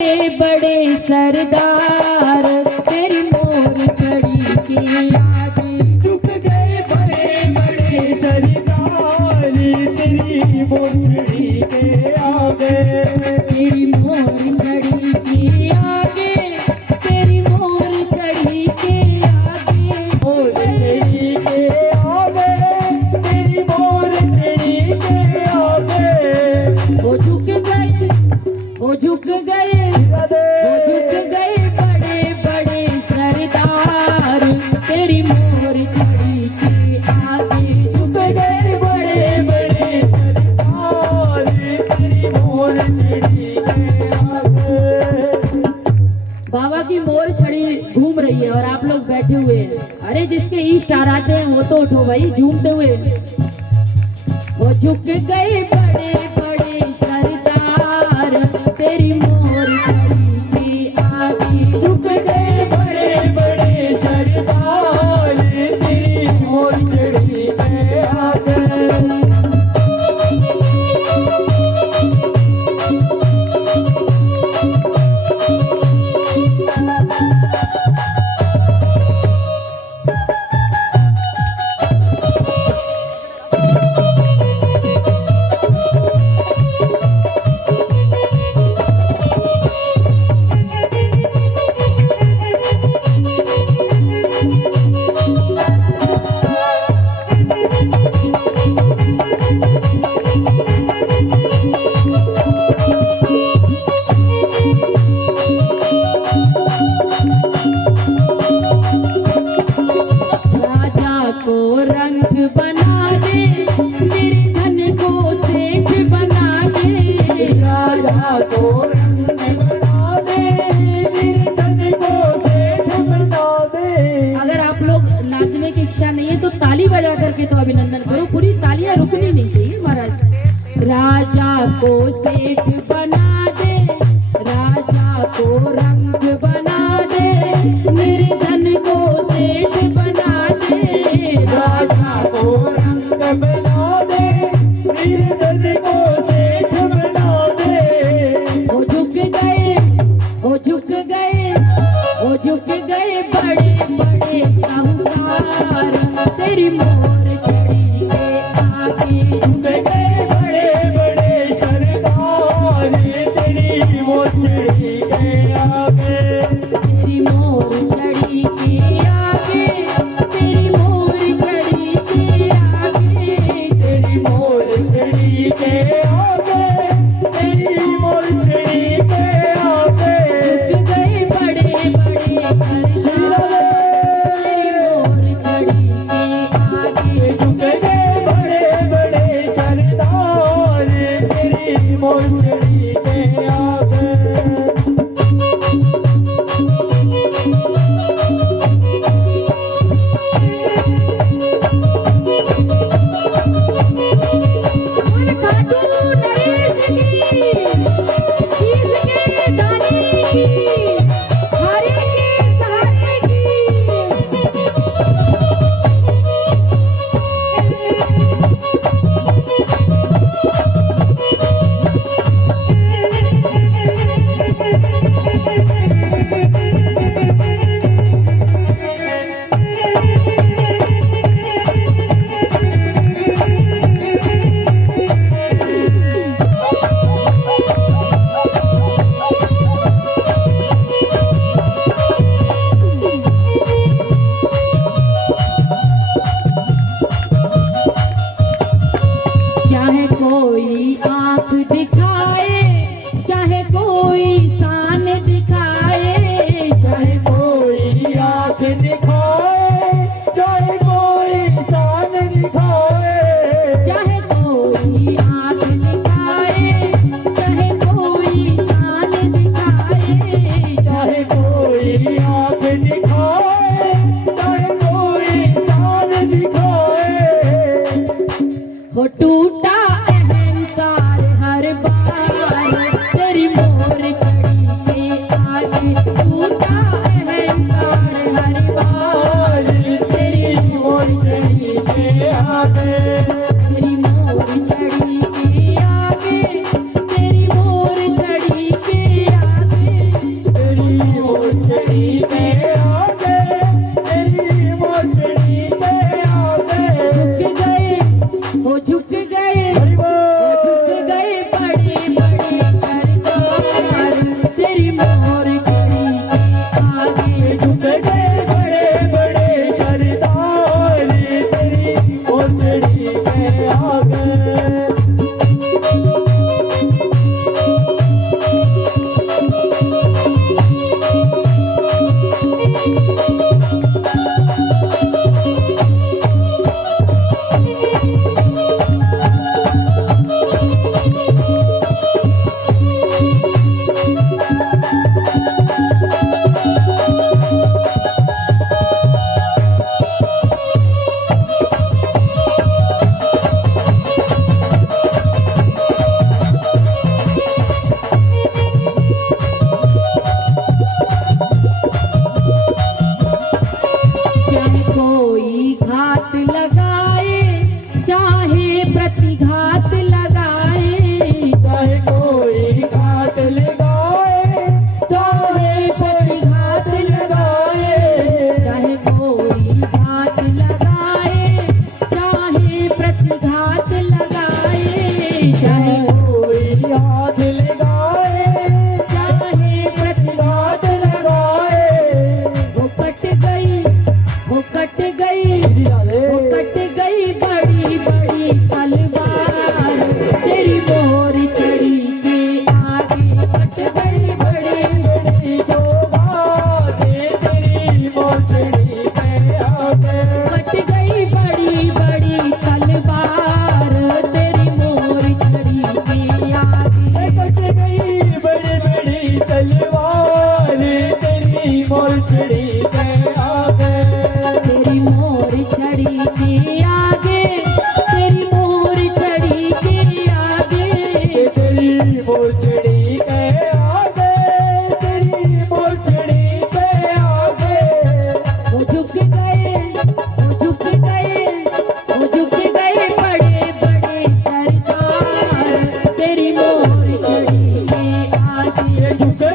बड़े सरदार तेरी मोर चढ़ी के आगे झुक गए बड़े बड़े सरदार तेरी मोर चढ़ी के आगे। तेरी मोर चढ़ी के आगे तेरी मोर चढ़ी के आगे मोर चढ़ी के आगे तेरी मोर चढ़ी के आगे। वो झुक गए वो झुक गए वो झुक गए बड़े बड़े सरदार तेरी मोर चढ़ी के आगे झुक गए बड़े बड़े सरदार तेरी मोर चढ़ी के आगे। बाबा की मोर छड़ी घूम रही है और आप लोग बैठे हुए हैं। अरे जिसके ईस्ट आ आते हैं वो तो उठो भाई झूमते हुए। वो झुक गए बड़े बड़े सरदार तेरी मोर छड़ी के आगे झुक गए बड़े बड़े सरदार तेरी मोर चढ़ी के आगे। राजा को रंग बना दे निर्धन को सेठ बना दे। राजा को रंग बना दे निर्धन को सेठ बना दे। अगर आप लोग नाचने की इच्छा नहीं है तो ताली बजा करके तो अभिनंदन करो। पूरी तालियां रुकनी नहीं चाहिए महाराज। राजा को सेठ बना दे राजा को रंग बना दे निर्धन को सेठ बना दे। राजा को रंग बना दे निर्धन को सेठ बना दे। वो झुक गए वो झुक गए वो झुक गए बड़े बड़े साहूकार तेरी मोर चढ़ी के आगे झुक गए बड़े बड़े सरदार तेरी मोर चढ़ी के आगे। तेरी मोर चढ़ी के आगे तेरी मोर चढ़ी के आगे तेरी मोर चढ़ी के आगे तेरी मोर चढ़ी के आगे। झुक गए बड़े बड़े सरदार तेरी मोर चढ़ी के आगे झुक गए बड़े बड़े सरदार तेरी मोर चढ़ी के आगे। और खाटू नरेश की शीश के दानी की हरे के सहारे की।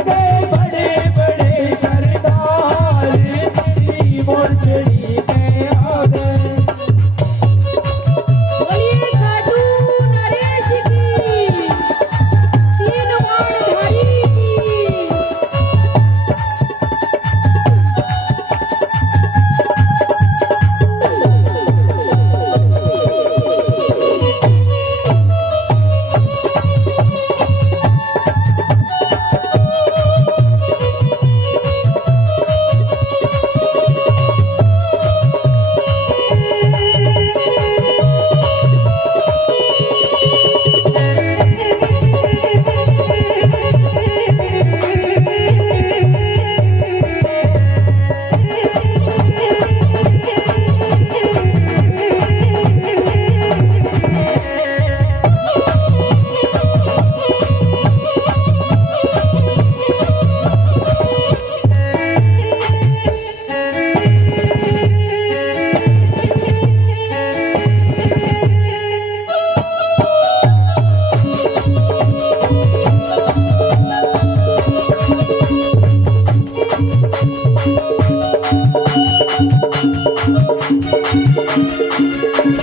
गए बड़े बड़े सरदार तेरी मोचड़ी के आगे। बोलिए खाटू नरेश की, तीन बाणधारी की।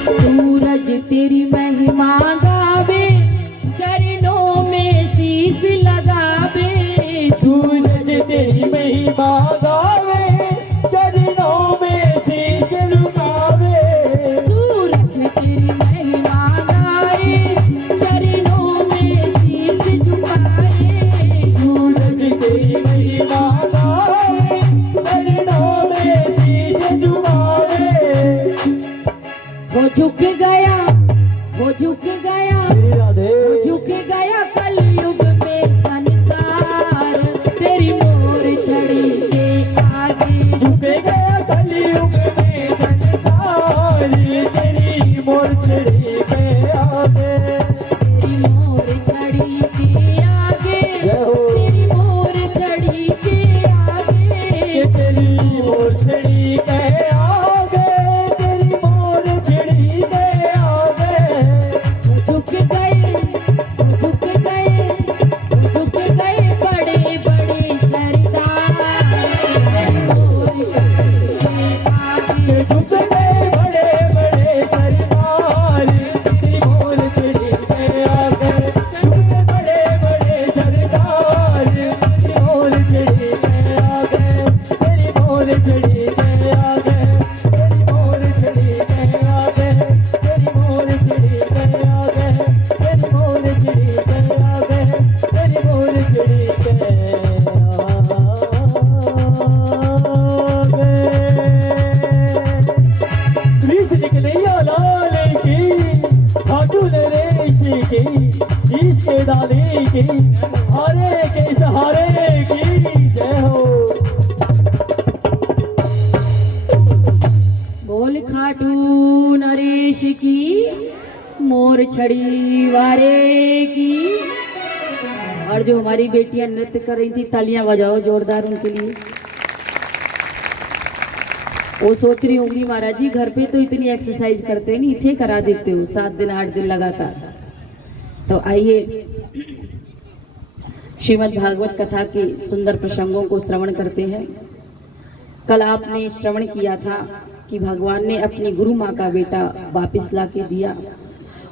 सूरज तेरी महिमा गावे, चरणों में शीश लगावे। सूरज तेरी महिमा गावे, चरणों में शीश झुकावे। सूरज तेरी महिमा गाए, चरणों में शीश झुकाए। सूरज तेरी महिमा गावे, चरणों में शीश झुकावे। वो झुक गया, वो झुक गया, श्री राधे। वो झुक गया कलयुग में संसार, तेरी मोर छड़ी के आगे। झुक गया कलयुग में संसार तेरी मोचड़ी के आगे। तेरी मोर छड़ी के आगे, जय हो। तेरी मोर छड़ी के आगे। तेरी मोचड़ी के आगे, तेरी मोचड़ी के आगे। वो झुक गए, वो झुक गए, वो झुक गए बड़े बड़े सरदार, तेरी मोर छड़ी के आगे। झुक गए बड़े बड़े सरदार तेरी मोचड़ी के आगे। झुक गए बड़े बड़े सरदार तेरी मोचड़ी के आगे। तेरी मोचड़ी के आगे, तेरी मोचड़ी के आगे, तेरी मोचड़ी के आगे, तेरी मोचड़ी के आगे, तेरी मोचड़ी के आगे। कृष्ण कन्हैया लाल की, खाटू नरेश की, इष्ट दानी की, हरे के सहारे की जय हो। बोल खाटू नरेश की, मोर छड़ी वारे की। और जो हमारी बेटियां नृत्य कर रही थी, तालियां बजाओ जोरदार उनके लिए। वो सोच रही होंगी महाराज जी घर पे तो इतनी एक्सरसाइज करते नहीं थे, करा देते हो 7 दिन 8 दिन लगातार। तो आइए श्रीमद् भागवत कथा के सुंदर प्रसंगों को श्रवण करते हैं। कल आपने श्रवण किया था कि भगवान ने अपनी गुरु माँ का बेटा वापिस ला के दिया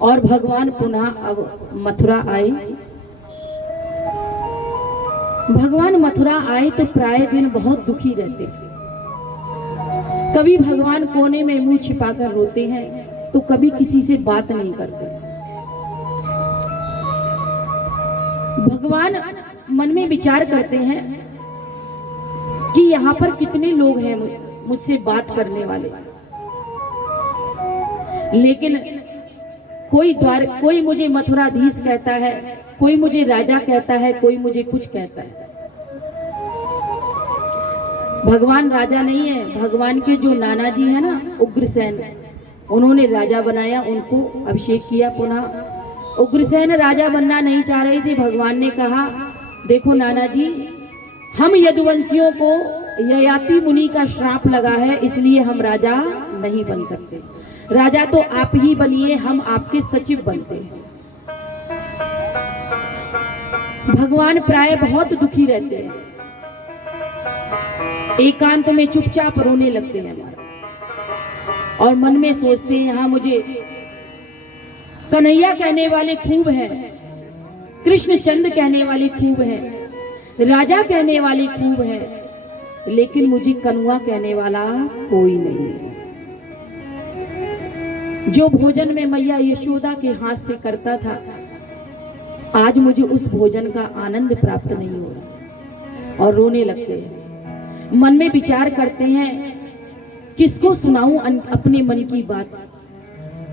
और भगवान पुनः अब मथुरा आए। भगवान मथुरा आए तो प्राय दिन बहुत दुखी रहते हैं। कभी भगवान कोने में मुंह छिपाकर रोते हैं तो कभी किसी से बात नहीं करते। भगवान मन में विचार करते हैं कि यहाँ पर कितने लोग हैं मुझसे बात करने वाले, लेकिन कोई मुझे मथुराधीश कहता है, कोई मुझे राजा कहता है, कोई मुझे कुछ कहता है। भगवान राजा नहीं है। भगवान के जो नाना जी है ना उग्रसेन, उन्होंने राजा बनाया, उनको अभिषेक किया पुनः। उग्रसेन राजा बनना नहीं चाह रहे थे। भगवान ने कहा देखो नाना जी, हम यदुवंशियों को ययाति मुनि का श्राप लगा है, इसलिए हम राजा नहीं बन सकते। राजा तो आप ही बनिए, हम आपके सचिव बनते हैं। भगवान प्राय बहुत दुखी रहते हैं, एकांत में चुपचाप रोने लगते हैं और मन में सोचते हैं हाँ मुझे कन्हैया कहने वाले खूब हैं, कृष्णचंद कहने वाले खूब हैं, राजा कहने वाले खूब हैं, लेकिन मुझे कनुआ कहने वाला कोई नहीं है। जो भोजन में मैया यशोदा के हाथ से करता था, आज मुझे उस भोजन का आनंद प्राप्त नहीं हो रहा और रोने लगते हैं। मन में विचार करते हैं किसको सुनाऊं अपने मन की बात,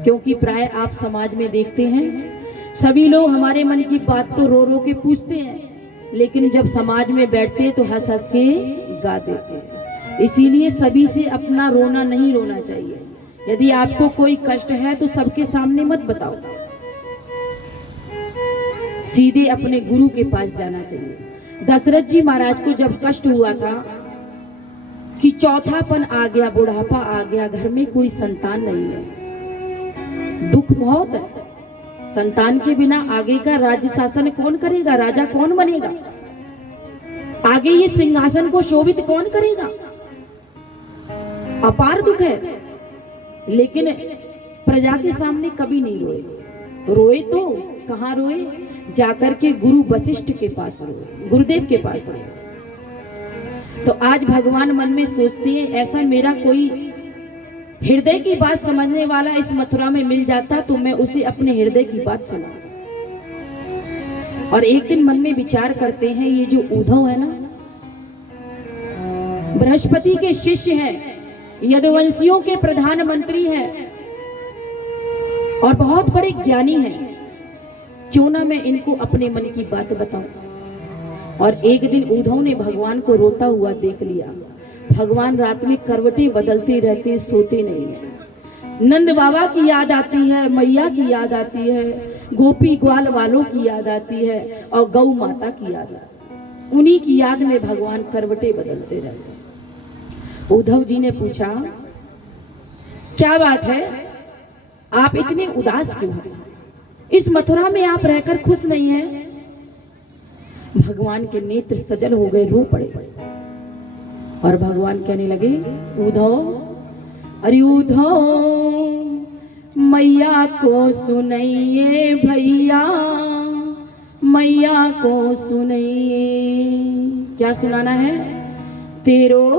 क्योंकि प्राय आप समाज में देखते हैं सभी लोग हमारे मन की बात तो रो रो के पूछते हैं, लेकिन जब समाज में बैठते हैं तो हंस हंस के गा देते हैं। इसीलिए सभी से अपना रोना नहीं रोना चाहिए। यदि आपको कोई कष्ट है तो सबके सामने मत बताओ, सीधे अपने गुरु के पास जाना चाहिए। दशरथ जी महाराज को जब कष्ट हुआ था कि चौथापन आ गया, बुढ़ापा आ गया, घर में कोई संतान नहीं है, दुख बहुत है। संतान के बिना आगे का राज्य शासन कौन करेगा, राजा कौन बनेगा, आगे ये सिंहासन को शोभित कौन करेगा, अपार दुख है। लेकिन प्रजा के सामने कभी नहीं रोए, रोए तो कहाँ रोए, जाकर के गुरु वशिष्ठ के पास रोए, गुरुदेव के पास रोए। तो आज भगवान मन में सोचते हैं ऐसा मेरा कोई हृदय की बात समझने वाला इस मथुरा में मिल जाता तो मैं उसे अपने हृदय की बात सुना। और एक दिन मन में विचार करते हैं ये जो उद्धव है ना, बृहस्पति के शिष्य हैं, यदुवंशियों के प्रधानमंत्री हैं और बहुत बड़े ज्ञानी हैं, क्यों ना मैं इनको अपने मन की बात बताऊं। और एक दिन उद्धव ने भगवान को रोता हुआ देख लिया। भगवान रात में करवटें बदलते रहते, सोते नहीं है। नंद बाबा की याद आती है, मैया की याद आती है, गोपी ग्वाल वालों की याद आती है और गौ माता की याद आती है। उन्हीं की याद में भगवान करवटें बदलते रहते। उद्धव जी ने पूछा क्या बात है, आप इतने उदास क्यों हैं, इस मथुरा में आप रहकर खुश नहीं हैं। भगवान के नेत्र सजल हो गए, रो पड़े और भगवान कहने लगे उद्धव, अरे उद्धव मैया को सुनाइए भैया, मैया को सुनाइए। क्या सुनाना है, तेरो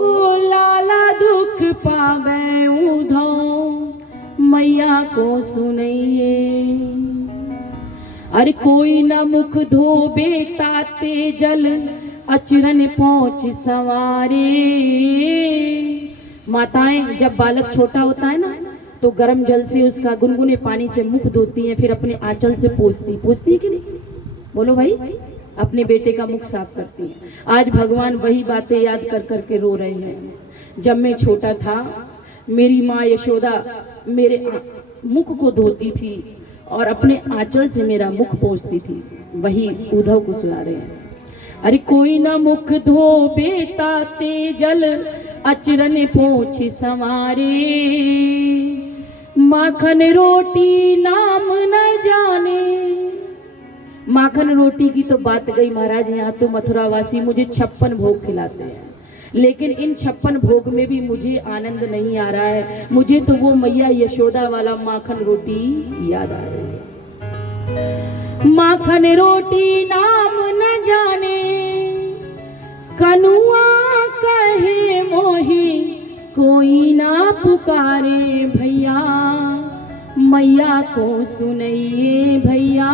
लाला दुख पावे उद्धव, मैया को सुनाइए। अरे कोई न मुख धोबे ताते जल, अचरन पहुंच सवारे। माताएं जब बालक छोटा होता है ना तो गर्म जल से उसका गुनगुने पानी से मुख धोती हैं, फिर अपने आंचल से पोंछती है कि नहीं, बोलो भाई, अपने बेटे का मुख साफ करती हैं। आज भगवान वही बातें याद कर करके रो रहे हैं। जब मैं छोटा था मेरी माँ यशोदा मेरे मुख को धोती थी और अपने आंचल से मेरा मुख पोंछती थी, वही उद्धव को सुना रहे हैं। अरे कोई ना मुख धोबे ताते जल, अचरन पोंछ संवारे। माखन रोटी नाम न जाने। माखन रोटी की तो बात गई महाराज, यहाँ तो मथुरावासी मुझे 56 भोग खिलाते हैं, लेकिन इन 56 भोग में भी मुझे आनंद नहीं आ रहा है। मुझे तो वो मैया यशोदा वाला माखन रोटी याद आ रही है। माखन रोटी नाम न जाने, कनुआ कहे मोही, कोई ना पुकारे भैया, मैया को सुनाइए भैया,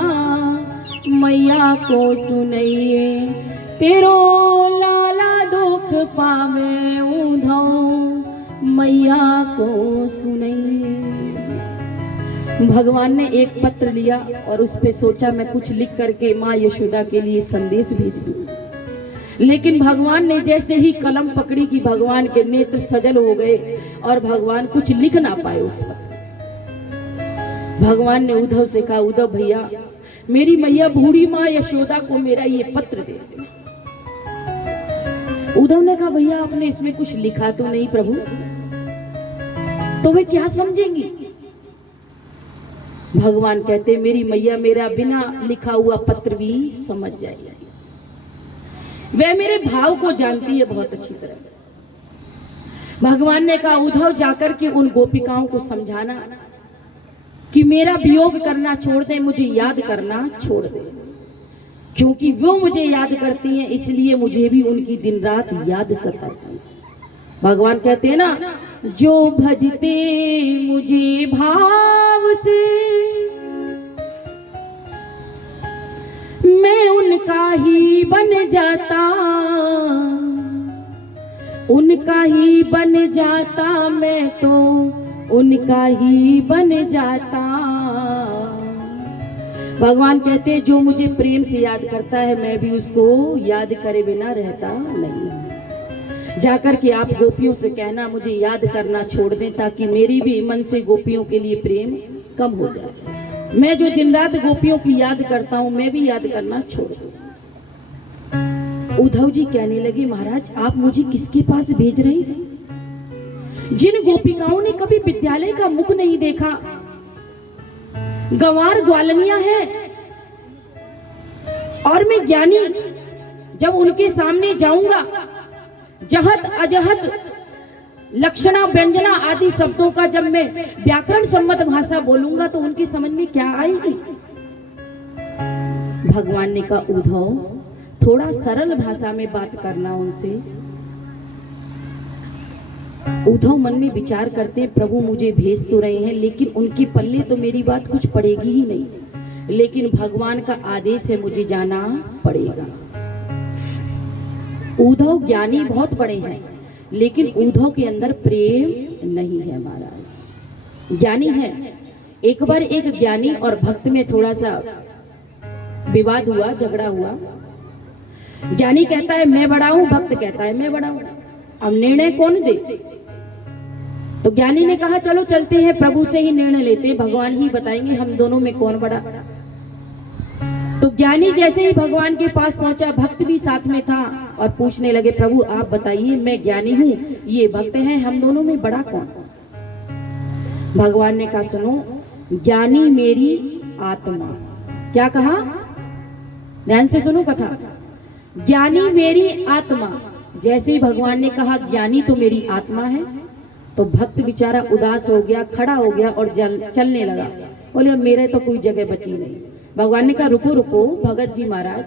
मैया को सुनाइए। तेरो लाला दुख पावे उद्धव, मैया को सुनाइए। भगवान ने एक पत्र लिया और उस पे सोचा मैं कुछ लिख करके माँ यशोदा के लिए संदेश भेज दूं। लेकिन भगवान ने जैसे ही कलम पकड़ी कि भगवान के नेत्र सजल हो गए और भगवान कुछ लिख ना पाए उस पर। भगवान ने उद्धव से कहा, उद्धव भैया मेरी मैया बूढ़ी माँ यशोदा को मेरा ये पत्र दे दे। उद्धव ने कहा भैया आपने इसमें कुछ लिखा तो नहीं प्रभु, तो वे क्या समझेंगी। भगवान कहते मेरी मैया मेरा बिना लिखा हुआ पत्र भी समझ जाएगी। वह मेरे भाव को जानती है बहुत अच्छी तरह। भगवान ने कहा उद्धव जाकर के उन गोपिकाओं को समझाना कि मेरा वियोग करना छोड़ दे, मुझे याद करना छोड़ दे, क्योंकि वो मुझे याद करती हैं इसलिए मुझे भी उनकी दिन रात याद सताती है। भगवान कहते हैं ना, जो भजते मुझे भाव से मैं उनका ही बन जाता, उनका ही बन जाता, मैं तो उनका ही बन जाता। भगवान कहते हैं जो मुझे प्रेम से याद करता है मैं भी उसको याद करे बिना रहता नहीं। जाकर के आप गोपियों से कहना मुझे याद करना छोड़ दें, ताकि मेरी भी मन से गोपियों के लिए प्रेम कम हो जाए। मैं जो दिन रात गोपियों की याद करता हूं मैं भी याद करना छोड़ दूं। उद्धव जी कहने लगे महाराज आप मुझे किसके पास भेज रहे हैं? जिन गोपिकाओं ने कभी विद्यालय का मुख नहीं देखा, गंवार ग्वालनिया है, और मैं ज्ञानी जब उनके सामने जाऊंगा जहत अजहत लक्षणा व्यंजना आदि शब्दों का जब मैं व्याकरण सम्मत भाषा बोलूंगा तो उनकी समझ में क्या आएगी? भगवान ने कहा उद्धव थोड़ा सरल भाषा में बात करना उनसे। उद्धव मन में विचार करते प्रभु मुझे भेज तो रहे हैं लेकिन उनके पल्ले तो मेरी बात कुछ पड़ेगी ही नहीं, लेकिन भगवान का आदेश है मुझे जाना पड़ेगा। उद्धव ज्ञानी बहुत बड़े हैं लेकिन उद्धव के अंदर प्रेम नहीं है महाराज। ज्ञानी है, एक बार एक ज्ञानी और भक्त में थोड़ा सा विवाद हुआ, झगड़ा हुआ। ज्ञानी कहता है मैं बड़ा हूं, भक्त कहता है मैं बड़ा हूं, अब निर्णय कौन दे? तो ज्ञानी ने कहा चलो चलते हैं प्रभु से ही निर्णय लेते हैं, भगवान ही बताएंगे हम दोनों में कौन बड़ा। तो ज्ञानी जैसे ही भगवान के पास पहुंचा, भक्त भी साथ में था और पूछने लगे प्रभु आप बताइए मैं ज्ञानी हूं, ये भक्त हैं, हम दोनों में बड़ा कौन? भगवान ने कहा सुनो, ज्ञानी मेरी आत्मा। क्या कहा? ध्यान से सुनो कथा। ज्ञानी मेरी आत्मा। जैसे ही भगवान ने कहा ज्ञानी तो मेरी आत्मा है, तो भक्त बेचारा उदास हो गया, खड़ा हो गया और चलने लगा। बोले अब मेरे तो कोई जगह बची नहीं। भगवान ने कहा रुको रुको भगत जी महाराज,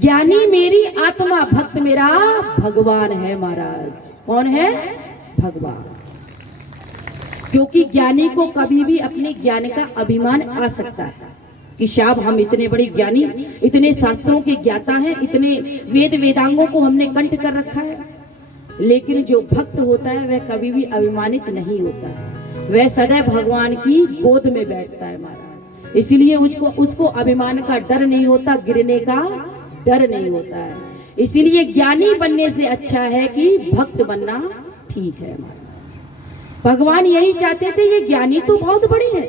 ज्ञानी मेरी आत्मा, भक्त मेरा भगवान है महाराज। कौन है? भगवान। क्योंकि ज्ञानी को कभी भी अपने ज्ञान का अभिमान आ सकता है कि शायद हम इतने बड़े ज्ञानी, इतने शास्त्रों के ज्ञाता हैं, इतने वेद वेदांगों को हमने कंठ कर रखा है। लेकिन जो भक्त होता है वह कभी भी अभिमानित नहीं होता है, वह सदैव भगवान की गोद में बैठता है महाराज। इसलिए उसको अभिमान का डर नहीं होता, गिरने का डर नहीं होता है। इसीलिए ज्ञानी बनने से अच्छा है कि भक्त बनना ठीक है महाराज। भगवान यही चाहते थे। ये ज्ञानी तो बहुत बड़े हैं,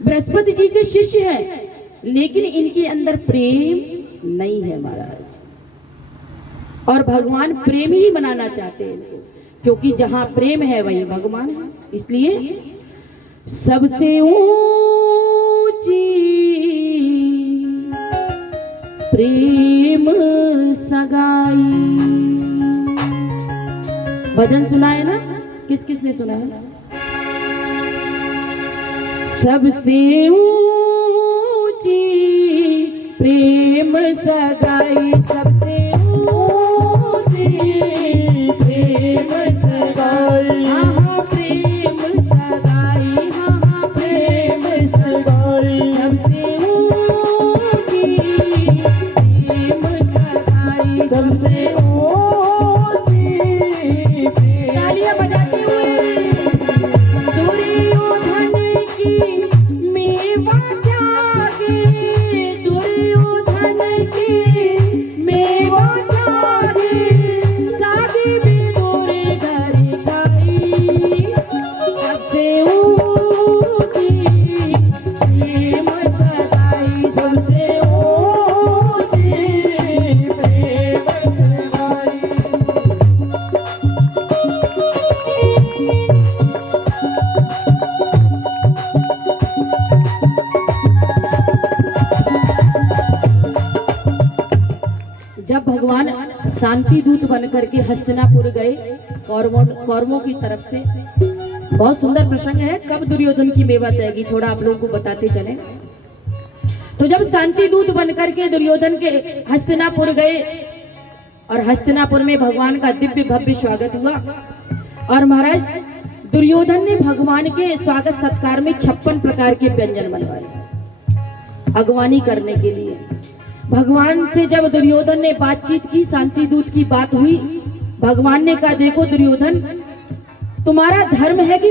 बृहस्पति जी के शिष्य हैं, लेकिन इनके अंदर प्रेम नहीं है महाराज। और भगवान प्रेम ही बनाना चाहते हैं इनको, क्योंकि जहां प्रेम है वहीं भगवान है। इसलिए सबसे ऊंची प्रेम सगाई। भजन सुना है ना? किस किस ने सुना है? सबसे ऊंची प्रेम सगाई, सबसे ऊंची प्रेम सगाई, हाँ प्रेम सगाई, हाँ प्रेम सगाई, सबसे ऊंची प्रेम सगाई, सबसे ऊंची। तालियां बजाते हुए शांति दूत बनकर के हस्तिनापुर गए कौरवों की तरफ से। बहुत सुंदर प्रसंग है, कब दुर्योधन की मेवा तयगी थोड़ा आप लोगों को बताते चले। तो जब शांति दूत बनकर के दुर्योधन के हस्तिनापुर गए और हस्तिनापुर में भगवान का दिव्य भव्य स्वागत हुआ और महाराज दुर्योधन ने भगवान के स्वागत सत्कार में 56 प्रकार के व्यंजन बनवाए अगवानी करने के लिए। भगवान से जब दुर्योधन ने बातचीत की, शांति दूत की बात हुई, भगवान ने कहा देखो दुर्योधन, तुम्हारा धर्म है कि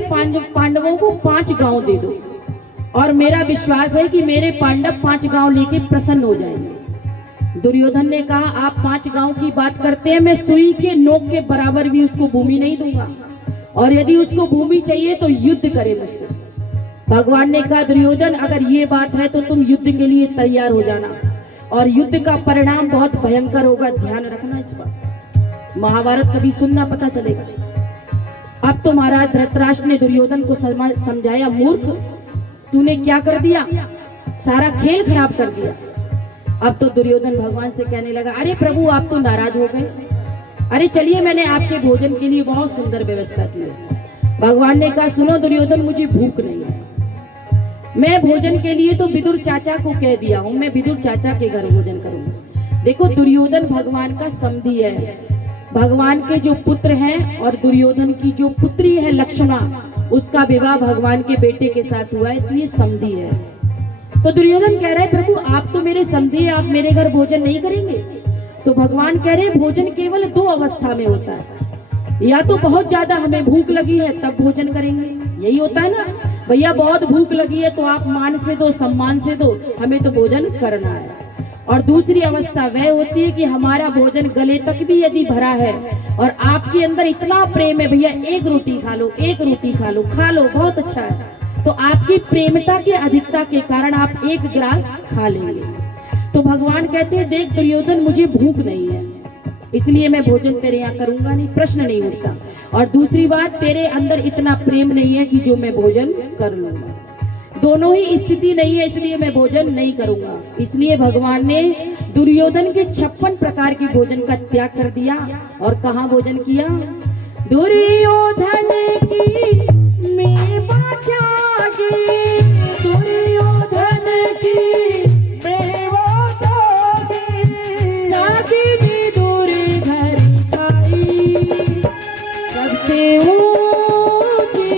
पांडवों को 5 गांव दे दो और मेरा विश्वास है कि मेरे पांडव 5 गांव लेके प्रसन्न हो जाएंगे। दुर्योधन ने कहा आप 5 गांव की बात करते हैं, मैं सुई के नोक के बराबर भी उसको भूमि नहीं दूंगा और यदि उसको भूमि चाहिए तो युद्ध करे मुझसे। भगवान ने कहा दुर्योधन अगर ये बात है तो तुम युद्ध के लिए तैयार हो जाना और युद्ध का परिणाम बहुत भयंकर होगा, ध्यान रखना इस बात। महाभारत कभी सुनना पता चलेगा। अब तो महाराज धृतराष्ट्र ने दुर्योधन को समझाया, मूर्ख तूने क्या कर दिया, सारा खेल खराब कर दिया। अब तो दुर्योधन भगवान से कहने लगा अरे प्रभु आप तो नाराज हो गए, अरे चलिए मैंने आपके भोजन के लिए बहुत सुंदर व्यवस्था की है। भगवान ने कहा सुनो दुर्योधन मुझे भूख नहीं है, मैं भोजन के लिए तो विदुर चाचा को कह दिया हूँ, मैं विदुर चाचा के घर भोजन करूंगा। देखो दुर्योधन भगवान का समधी है, भगवान के जो पुत्र हैं और दुर्योधन की जो पुत्री है लक्ष्मणा, उसका विवाह भगवान के बेटे के साथ हुआ है, इसलिए समधी है। तो दुर्योधन कह रहा है प्रभु आप तो मेरे समधी हैं, आप मेरे घर भोजन नहीं करेंगे। तो भगवान कह रहे भोजन केवल 2 अवस्था में होता है, या तो बहुत ज्यादा हमें भूख लगी है तब भोजन करेंगे, यही होता है ना भैया, बहुत भूख लगी है तो आप मान से दो सम्मान से दो, हमें तो भोजन करना है। और दूसरी अवस्था वह होती है कि हमारा भोजन गले तक भी यदि भरा है और आपके अंदर इतना प्रेम है भैया एक रोटी खा लो, एक रोटी खा लो, खा लो बहुत अच्छा है, तो आपकी प्रेमता के अधिकता के कारण आप 1 गिलास खा लेंगे। तो भगवान कहते हैं देख दुर्योधन मुझे भूख नहीं है इसलिए मैं भोजन तेरे यहाँ करूंगा नहीं, प्रश्न नहीं उठता। और दूसरी बात तेरे अंदर इतना प्रेम नहीं है कि जो मैं भोजन कर लूंगा, दोनों ही स्थिति नहीं है इसलिए मैं भोजन नहीं करूंगा। इसलिए भगवान ने दुर्योधन के 56 प्रकार के भोजन का त्याग कर दिया और कहाँ भोजन किया, दुर्योधन की मेवा त्यागी, दुर्योधन की मेवा त्यागी, साधिनी दूर घर खाई, सबसे ऊंची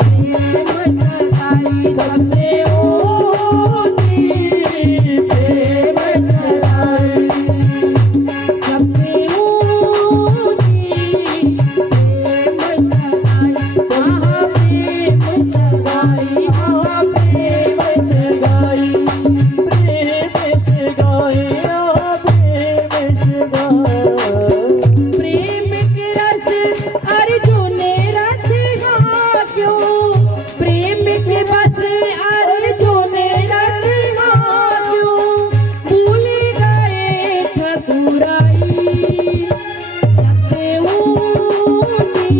प्रेम सगाई, सबसे ऊंची प्रेम सगाई, सबसे ऊंची प्रेम सगाई, आहा प्रेम सगाई, आहा प्रेम सगाई, प्रेम से गाए आ प्रेम से गाए। प्रेम के रस अर्जुन रखा क्यों, प्रेम के बस अर्जुन रखा क्यों, भूल गए ठकुराई, सबसे ऊंची।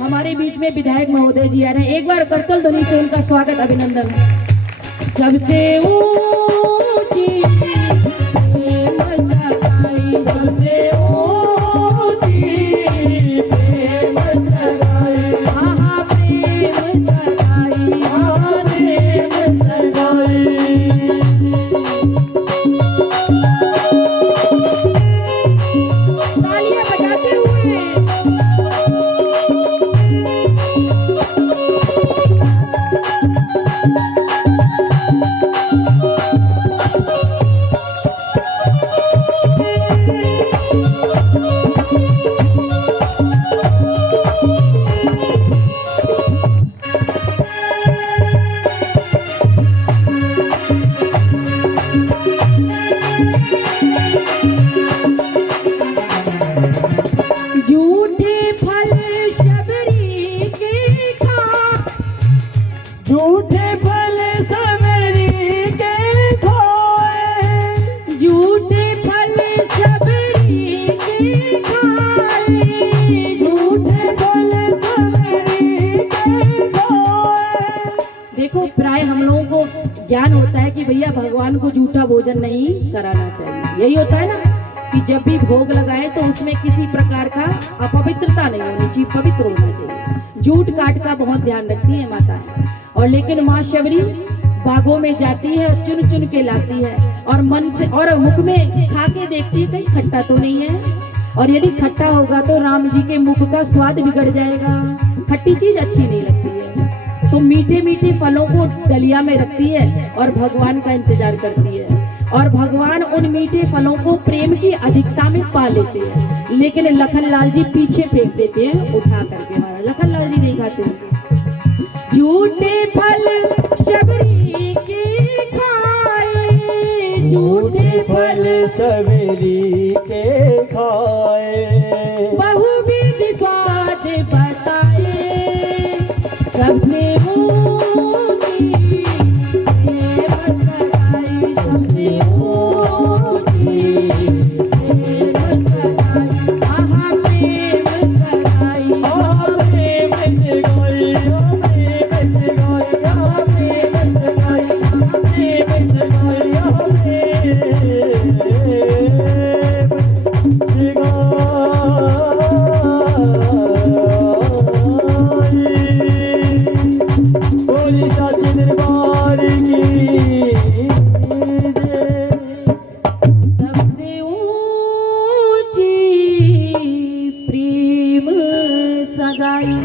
हमारे बीच में विधायक महोदय जी आ रहे हैं, एक बार करतल ध्वनि से उनका स्वागत अभिनंदन है। सबसे ऊंची प्रेम सगाई, सबसे ऊंची प्रेम सगाई, आहा प्रेम सगाई, आहा प्रेम सगाई। तालियां बजाते हुए झूठे फल शबरी के खा, झूठे फल समरी के खोए, झूठे फल शबरी के खाए, झूठे फल समरी के खोए। देखो प्राय हम लोगों को ज्ञान होता है कि भैया भगवान को झूठा भोजन नहीं कराना चाहिए, यही होता है ना। कि जब भी भोग लगाए तो उसमें किसी प्रकार का अपवित्रता नहीं होनी चाहिए, पवित्र होना चाहिए। झूठ काट का बहुत ध्यान रखती है माताएं। और लेकिन माँ शबरी बागों में जाती है और चुन चुन के लाती है और मन से और मुख में खा के देखती है कहीं खट्टा तो नहीं है, और यदि खट्टा होगा तो राम जी के मुख का स्वाद बिगड़ जाएगा, खट्टी चीज अच्छी नहीं लगती है। तो मीठे मीठे फलों को डलिया में रखती है और भगवान का इंतजार करती है, और भगवान उन मीठे फलों को प्रेम की अधिकता में पा लेते हैं। लेकिन लखन लाल जी पीछे फेंक देते हैं उठा करके, हमारा लखन लाल जी नहीं खाते। झूठे फल शबरी के खाए, झूठे फल सबरी के खाए, बहुविध स्वाद बताए, सबसे ऊंची प्रेम सगाई, सबसे ऊंची प्रेम सगाई, आहा प्रेम सगाई, आहा प्रेम सगाई, आहा प्रेम सगाई, आहा प्रेम सगाई, आहा प्रेम सगाई, आहा प्रेम बोली चाची दरबार की जय। सबसे ऊंची प्रेम सगाई।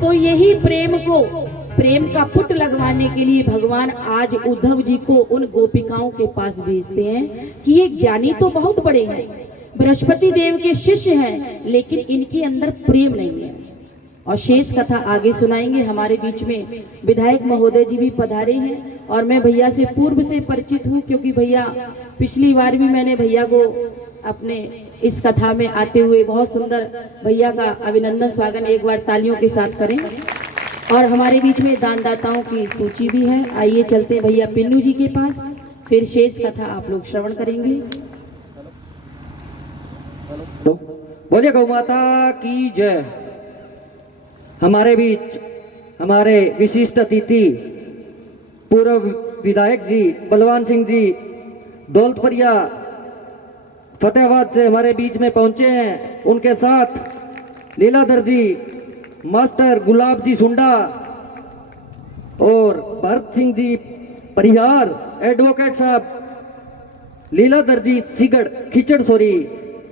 तो यही प्रेम का पुट लगवाने के लिए भगवान आज उद्धव जी को उन गोपिकाओं के पास भेजते हैं कि ये ज्ञानी तो बहुत बड़े हैं, बृहस्पति देव के शिष्य हैं, लेकिन इनके अंदर प्रेम नहीं है। और शेष कथा आगे सुनाएंगे। हमारे बीच में विधायक महोदय जी भी पधारे हैं और मैं भैया से पूर्व से परिचित हूँ, क्योंकि भैया पिछली बार भी मैंने भैया को अपने इस कथा में आते हुए बहुत सुंदर भैया का अभिनंदन स्वागत एक बार तालियों के साथ करें। और हमारे बीच में दानदाताओं की सूची भी है। आइए चलते हैं भैया पिन्नू जी के पास, फिर शेष कथा आप लोग श्रवण करेंगे। बोलिए गौ माता की जय। हमारे बीच हमारे विशिष्ट अतिथि पूर्व विधायक जी बलवान सिंह जी दौलतपुरिया फतेहाबाद से हमारे बीच में पहुंचे हैं। उनके साथ लीलाधर जी, मास्टर गुलाब जी सुंडा और भरत सिंह जी परिहार, एडवोकेट साहब लीलाधर जी सिगड़ खिचड़ सोरी,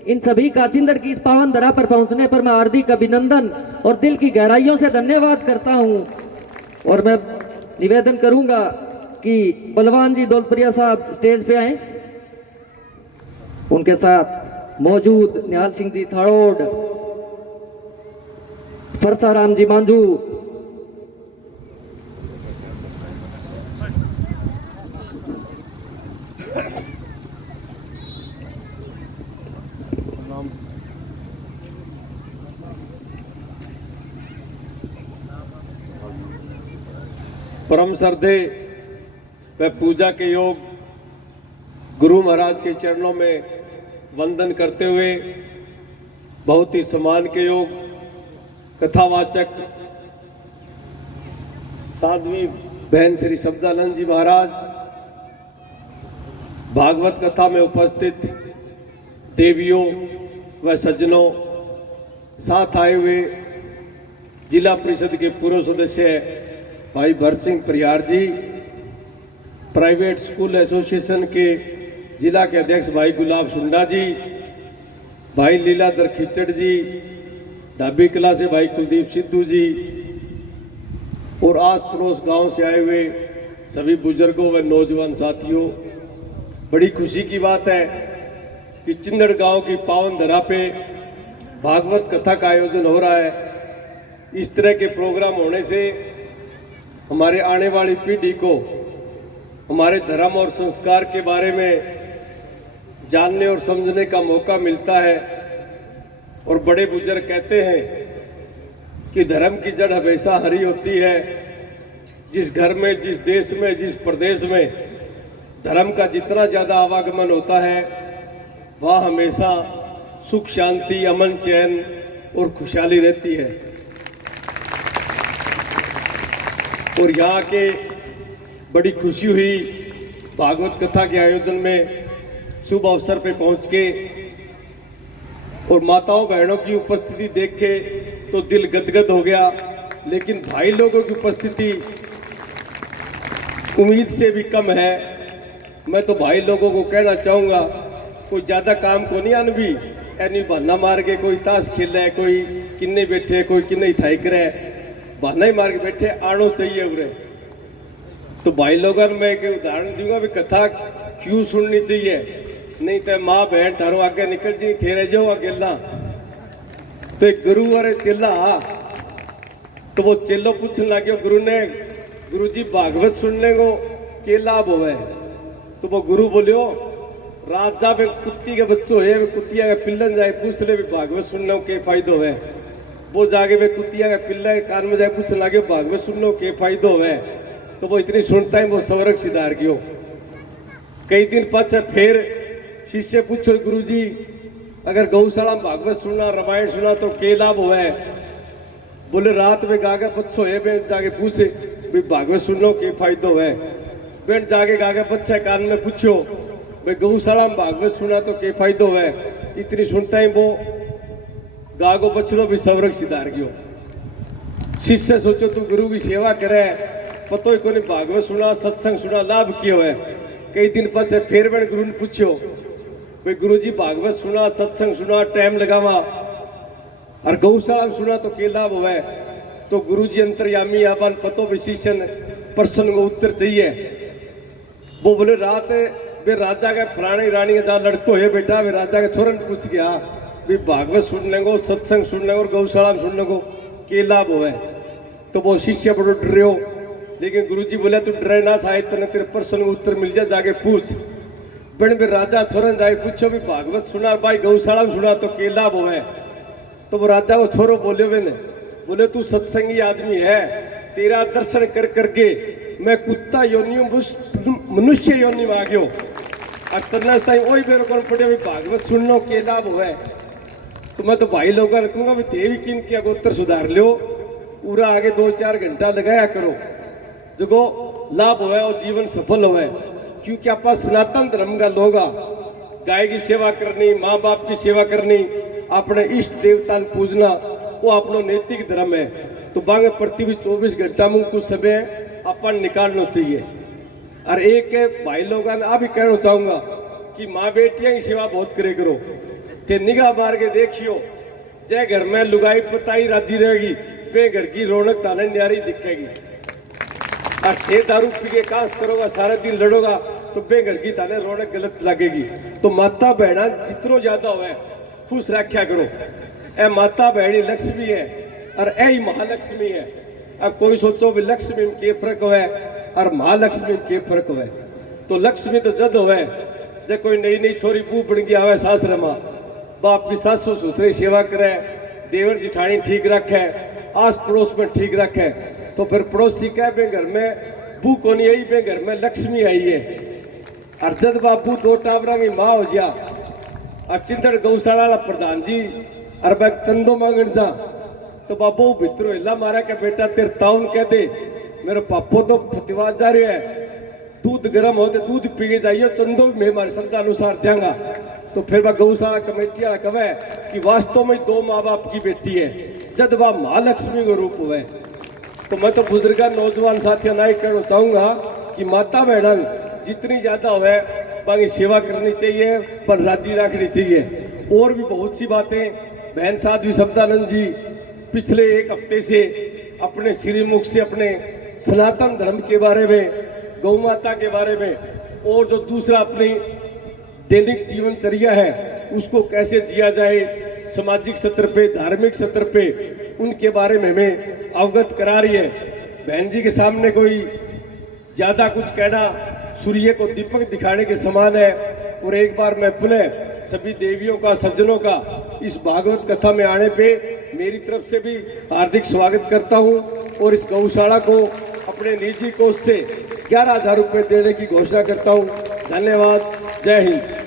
इन सभी काचिंदड़ की इस पावन धरा पर पहुंचने पर मैं हार्दिक अभिनंदन और दिल की गहराइयों से धन्यवाद करता हूं। और मैं निवेदन करूंगा कि बलवान जी दौलतपुरिया साहब स्टेज पे आए। उनके साथ मौजूद निहाल सिंह जी थाड़ोड, परसाराम जी मांझू, परम श्रद्धे व पूजा के योग गुरु महाराज के चरणों में वंदन करते हुए बहुत ही सम्मान के योग कथावाचक साध्वी बहन श्री शब्दानंद जी महाराज, भागवत कथा में उपस्थित देवियों व सज्जनों, साथ आए हुए जिला परिषद के पूर्व सदस्य भाई भरत सिंह परिहार जी, प्राइवेट स्कूल एसोसिएशन के जिला के अध्यक्ष भाई गुलाब सुंडा जी, भाई लीलाधर खिचड़ जी, ढाबी कला से भाई कुलदीप सिद्धू जी और आस पड़ोस गांव से आए हुए सभी बुजुर्गों व नौजवान साथियों, बड़ी खुशी की बात है कि चिंदड़ गांव की पावन धरा पे भागवत कथा का आयोजन हो रहा है। इस तरह के प्रोग्राम होने से हमारे आने वाली पीढ़ी को हमारे धर्म और संस्कार के बारे में जानने और समझने का मौका मिलता है। और बड़े बुजुर्ग कहते हैं कि धर्म की जड़ हमेशा हरी होती है। जिस घर में, जिस देश में, जिस प्रदेश में धर्म का जितना ज़्यादा आवागमन होता है, वह हमेशा सुख शांति, अमन चैन और खुशहाली रहती है। और यहाँ के बड़ी खुशी हुई भागवत कथा के आयोजन में शुभ अवसर पे पहुंच के और माताओं बहनों की उपस्थिति देख के तो दिल गदगद हो गया, लेकिन भाई लोगों की उपस्थिति उम्मीद से भी कम है। मैं तो भाई लोगों को कहना चाहूँगा, कोई ज़्यादा काम को नहीं अनबी एनी बहाना मार के कोई ताश खेल रहा है, कोई किन्ने बैठे, कोई किन्ने थाई करे, बहाना ही मार के बैठे आनो चाहिए उरे। तो भाई लोगों मैं एक उदाहरण दूंगा भी कथा क्यों सुननी चाहिए, नहीं तो माँ बहन थारो आगे निकल जी थे रह जाओ अकेला। तो एक गुरु और चेला, तो वो चेलो पूछने लगे गुरु ने, गुरु जी भागवत सुनने को के लाभ होवे? तो वो गुरु बोलियो राजा में कुत्ती के बच्चों है, कुत्तिया के पिल्लन जाए पूछ ले भी भागवत सुनने को के फायदो है। वो जाके वे कुत्तिया के पिल्ला के कान में जाए पूछने लगे भागवत सुनने को के फायदो है। तो वो इतनी सुनता है वो सवरक सिधार गयो। कई दिन पछ फिर शिष्य पूछो गुरु जी अगर गौशाला में भागवत सुनना रामायण सुना तो के लाभ हुए? बोले रात में गागा बच्चों है बेन जाके पूछे भाई भागवत सुनो के फायदो है। बेन जाके गागा बच्चा कान में पूछो भाई गौशाला में भागवत सुना तो के फायदो है। इतनी सुनता ही वो गागो बछड़ो भी सवरक सिधार गयो। शिष्य सोचो तू गुरु की सेवा करे, पतो ही को नहीं भागवत सुना सत्संग सुना लाभ क्यों है। कई दिन पछ फिर मैंने गुरु ने पूछो भाई गुरु जी भागवत सुना सत्संग सुना टाइम लगावा और गौशाला में सुना तो के लाभ हुआ? तो गुरु जी अंतर्यामी अपन पतो विशेषण प्रश्न को उत्तर चाहिए। वो बोले रात वे राजा के फलाने रानी के जहाँ लड़को है बेटा, वे राजा के छोरन पूछ गया भी भागवत सुनने को सत्संग सुनने को और गौशाला में सुनने को के लाभ हुआ? तो वो शिष्य बड़ो डरियो, लेकिन गुरु जी बोले तू डरे ना, शायद तेने तेरे प्रश्न को उत्तर मिल जाए, जाके पूछ। बन भी राजा छोरन जाए पूछो भी भागवत सुना भाई गौशाला में सुना तो के लाभ हुआ? तो वो राजा को छोरो बोले मैंने, बोले तू सत्संगी आदमी है, तेरा दर्शन कर करके मैं कुत्ता योनियों मनुष्य योनि में आ गयो और वही मेरे को पड़े भी भागवत सुननो के लाभ हुआ? तो मैं तो भाई लोगों रखूंगा भी ते भी किन के अगोत्तर सुधार लो, पूरा आगे 2-4 घंटा लगाया करो जो लाभ हुआ और जीवन सफल हुआ। क्योंकि आप सनातन धर्म का लोग गाय की सेवा करनी, माँ बाप की सेवा करनी, अपने इष्ट देवता पूजना वो अपना नैतिक धर्म है। तो बागे प्रति भी 24 घंटा में कुछ समय अपन निकालना चाहिए। और एक भाई लोगों ने अभी कहना चाहूंगा कि माँ बेटियां की सेवा बहुत करे करो। ते निगाह मार के देखियो, जय घर में लुगाई पताई राजी रहेगी वे घर की रौनक ताने न्यारी दिखेगी। और छे दारू पी के कास करोगा सारा दिन लड़ोगा तो बे घर की ताने रौनक गलत लगेगी। तो माता बहना जितनो ज्यादा हो खुश रखा करो। ए माता बहनी लक्ष्मी है और ए ही महालक्ष्मी है। अब कोई सोचो भी लक्ष्मी में के फर्क है और महालक्ष्मी में के फर्क है। तो लक्ष्मी तो जद है जब कोई नई नई छोरी बू बन गया है सासरे माँ, बाप की सासू ससुर सेवा करे, देवर जिठानी ठीक रखे, आस पड़ोस में ठीक रखे, तो फिर पड़ोसी कह बे घर में बू को नहीं आई, बे घर में लक्ष्मी आई है। और जद बापू 2 टाबरा की माँ हो जा और चिंतन गौशाला प्रधान जी और मैं चंदो मांगन जा तो बापू भित्रो हिला मारा के बेटा तेरे ताउन कह दे मेरे पापो तो फतिवाज जा रहे है, दूध गर्म होते दूध पी के जाइयो, चंदो भी मैं हमारे शब्द अनुसार देंगा। तो फिर वह गौशाला कमेटी वाला कहे कि वास्तव में 2 माँ बाप की बेटी है, जद वह महालक्ष्मी को रूप हुए। तो मैं तो बुजुर्ग नौजवान साथियों ना कहना चाहूंगा कि माता बहन जितनी ज्यादा हुए बाकी सेवा करनी चाहिए पर राजी रखनी चाहिए। और भी बहुत सी बातें बहन साध्वी शब्दानंद जी पिछले 1 हफ्ते से अपने श्रीमुख से अपने सनातन धर्म के बारे में, गौ माता के बारे में और जो दूसरा अपनी दैनिक जीवनचर्या है उसको कैसे जिया जाए सामाजिक स्तर पे, धार्मिक स्तर पे, उनके बारे में हमें अवगत करा रही है। बहन जी के सामने कोई ज्यादा कुछ कहना सूर्य को दीपक दिखाने के समान है। और एक बार मैं पुनः सभी देवियों का, सज्जनों का इस भागवत कथा में आने पे मेरी तरफ से भी हार्दिक स्वागत करता हूं और इस गौशाला को अपने निजी कोष से 11,000 रुपये देने की घोषणा करता हूं। धन्यवाद। जय हिंद।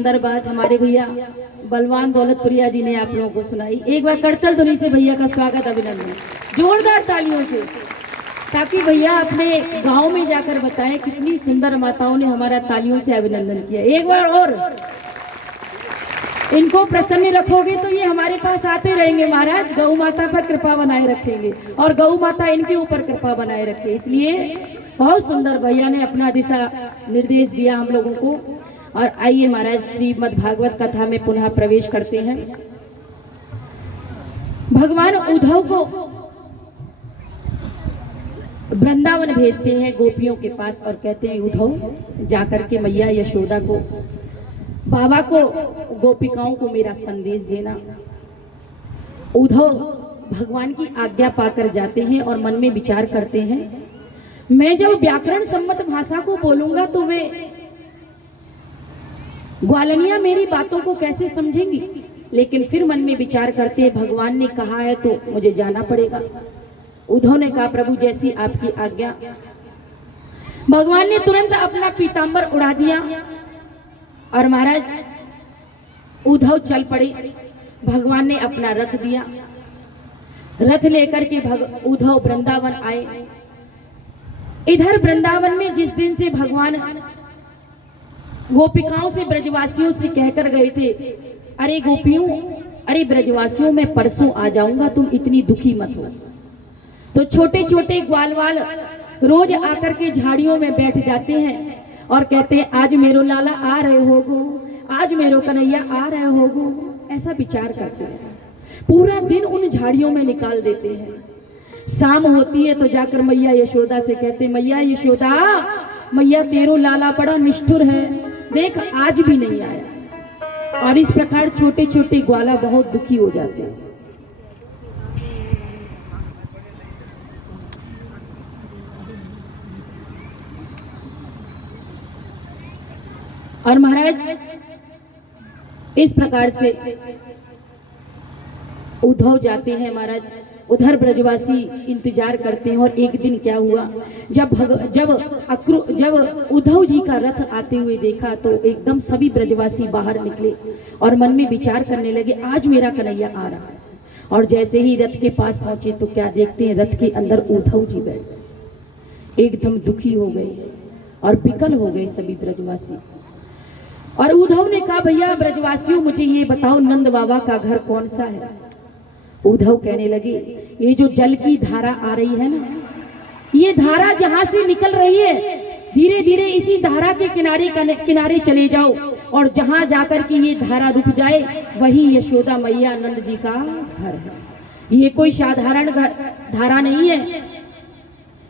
सुंदर बात हमारे भैया बलवान दौलतपुरिया जी ने आप लोगों को सुनाई। एक बार करतल ध्वनि से भैया का स्वागत, अभिनंदन, जोरदार तालियों से, ताकि भैया अपने गांव में जाकर बताएं कितनी सुंदर माताओं ने हमारा तालियों से अभिनंदन किया। एक बार और इनको प्रसन्न रखोगे तो ये हमारे पास आते रहेंगे महाराज। गौ माता पर कृपा बनाए रखेंगे और गौ माता इनके ऊपर कृपा बनाए रखे। इसलिए बहुत सुंदर भैया ने अपना दिशा निर्देश दिया हम लोगों को। और आइए महाराज श्रीमद् भागवत कथा में पुनः प्रवेश करते हैं। भगवान उद्धव को वृंदावन भेजते हैं गोपियों के पास और कहते हैं उद्धव जाकर के मैया यशोदा को, बाबा को, गोपिकाओं को मेरा संदेश देना। उद्धव भगवान की आज्ञा पाकर जाते हैं और मन में विचार करते हैं, मैं जब व्याकरण सम्मत भाषा को बोलूंगा तो वे ग्वालनिया मेरी बातों को कैसे समझेंगी। लेकिन फिर मन में विचार करते हैं भगवान ने कहा है तो मुझे जाना पड़ेगा। उद्धव ने कहा प्रभु जैसी आपकी आज्ञा। भगवान ने तुरंत अपना पीतांबर उड़ा दिया और महाराज उद्धव चल पड़े। भगवान ने अपना रथ दिया, रथ लेकर के उद्धव वृंदावन आए। इधर वृंदावन में जिस दिन से भगवान गोपिकाओं से ब्रजवासियों से कहकर गए थे, अरे गोपियों, अरे ब्रजवासियों मैं परसों आ जाऊंगा, तुम इतनी दुखी मत हो। तो छोटे छोटे ग्वालवाल रोज आकर के झाड़ियों में बैठ जाते हैं और कहते हैं आज मेरो लाला आ रहे होगो, आज मेरो कन्हैया आ रहे होगो, ऐसा विचार करते हैं। पूरा दिन उन झाड़ियों में निकाल देते हैं। शाम होती है तो जाकर मैया यशोदा से कहते हैं मैया यशोदा, मैया तेरो लाला बड़ा निष्ठुर है, देख आज भी नहीं आया। और इस प्रकार छोटे छोटे ग्वाला बहुत दुखी हो जाते हैं। और महाराज इस प्रकार से उद्धव जाते हैं। महाराज उधर ब्रजवासी इंतजार करते हैं। और एक दिन क्या हुआ, जब उद्धव जी का रथ आते हुए देखा तो एकदम सभी ब्रजवासी बाहर निकले और मन में विचार करने लगे आज मेरा कन्हैया आ रहा है। और जैसे ही रथ के पास पहुंचे तो क्या देखते हैं, रथ के अंदर उद्धव जी बैठे। एकदम दुखी हो गए और विकल हो गए सभी ब्रजवासी। और उद्धव ने कहा भैया ब्रजवासियों मुझे ये बताओ नंद बाबा का घर कौन सा है। उद्धव कहने लगे ये जो जल की धारा आ रही है ना, ये धारा जहां से निकल रही है धीरे धीरे इसी धारा के किनारे चले जाओ और जहां जाकर के ये धारा रुक जाए वही यशोदा मैया नंद जी का घर है। ये कोई साधारण धारा नहीं है,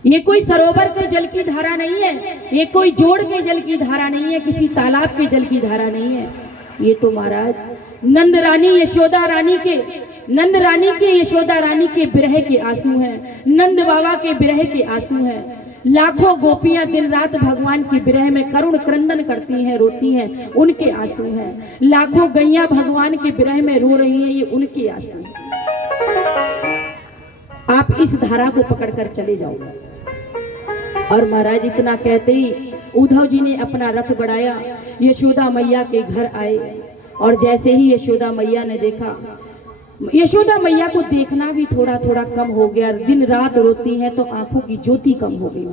ये कोई सरोवर के जल की धारा नहीं है, ये कोई जोड़ के जल की धारा नहीं है, किसी तालाब के जल की धारा नहीं है। ये तो महाराज नंद रानी यशोदा रानी के यशोदा रानी के विरह के आंसू हैं, नंद बाबा के विरह के आंसू हैं। लाखों गोपियां दिन रात भगवान के विरह में करुण क्रंदन करती हैं, रोती हैं, उनके आंसू हैं। लाखों गैया भगवान के विरह में रो रही हैं, ये उनके आंसू हैं। आप इस धारा को पकड़कर चले जाओ। और महाराज इतना कहते ही उद्धव जी ने अपना रथ बढ़ाया, यशोदा मैया के घर आए। और जैसे ही यशोदा मैया ने देखा, यशोदा मैया को देखना भी थोड़ा थोड़ा कम हो गया। दिन रात रोती है तो आंखों की ज्योति कम हो गई।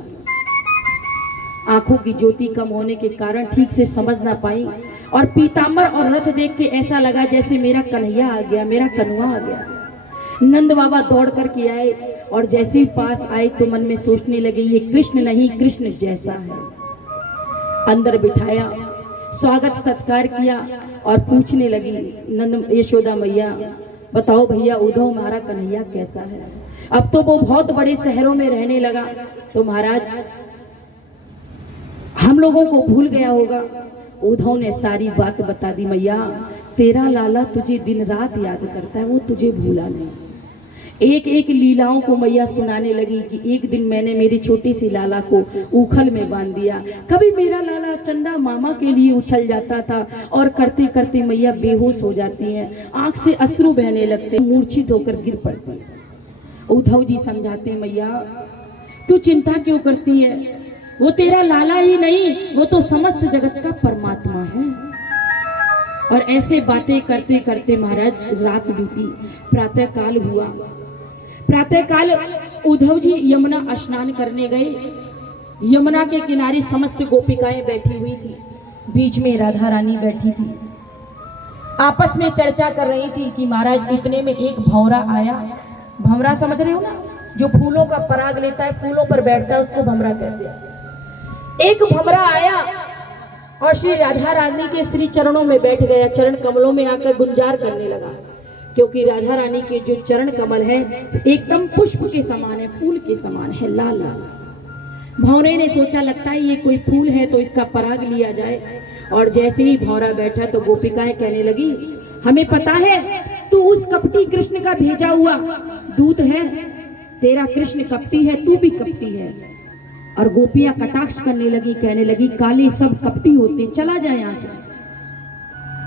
आंखों की ज्योति कम होने के कारण ठीक से समझ ना पाई। और पीतांबर और रथ देख के ऐसा लगा जैसे मेरा कन्हैया आ गया, मेरा कनुआ आ गया। नंद बाबा दौड़ करके आए और जैसे ही पास आए तो मन में सोचने लगे ये कृष्ण नहीं कृष्ण जैसा है। अंदर बिठाया, स्वागत सत्कार किया और पूछने लगी नंद यशोदा मैया बताओ भैया उद्धव हमारा कन्हैया कैसा है। अब तो वो बहुत बड़े शहरों में रहने लगा तो महाराज हम लोगों को भूल गया होगा। उद्धव ने सारी बात बता दी, मैया तेरा लाला तुझे दिन रात याद करता है, वो तुझे भूला नहीं। एक एक लीलाओं को मैया सुनाने लगी कि एक दिन मैंने मेरी छोटी सी लाला को उखल में बांध दिया। कभी मेरा लाला चंदा मामा के लिए उछल जाता था और करते करते मैया बेहोश हो जाती हैं, आंख से अश्रु बहने लगते, मूर्छित होकर गिर पड़ती। उद्धव जी समझाते मैया तू चिंता क्यों करती है, वो तेरा लाला ही नहीं वो तो समस्त जगत का परमात्मा है। और ऐसे बातें करते करते महाराज रात बीती, प्रातः काल हुआ। प्रातः काल उद्धव जी यमुना स्नान करने गए। यमुना के किनारे समस्त गोपिकाएं बैठी हुई थी, बीच में राधा रानी बैठी थी। आपस में चर्चा कर रही थी कि महाराज इतने में एक भंवरा आया। भंवरा समझ रहे हो ना, जो फूलों का पराग लेता है, फूलों पर बैठता है, उसको भंवरा कहते हैं। एक भंवरा आया और श्री राधा रानी के श्री चरणों में बैठ गया, चरण कमलों में आकर गुंजार करने लगा। क्योंकि राधा रानी के जो चरण कमल है एकदम पुष्प के समान है, फूल के समान है, लाल लाल। भंवरे ने सोचा लगता है ये कोई फूल है तो इसका पराग लिया जाए। और जैसे ही भंवरा बैठा तो गोपिकाएं कहने लगी, हमें पता है तू उस कपटी कृष्ण का भेजा हुआ दूत है, तेरा कृष्ण कपटी है, तू भी कपटी है। और गोपियां कटाक्ष करने लगी, कहने लगी काले सब कपटी होते, चला जाए यहाँ से।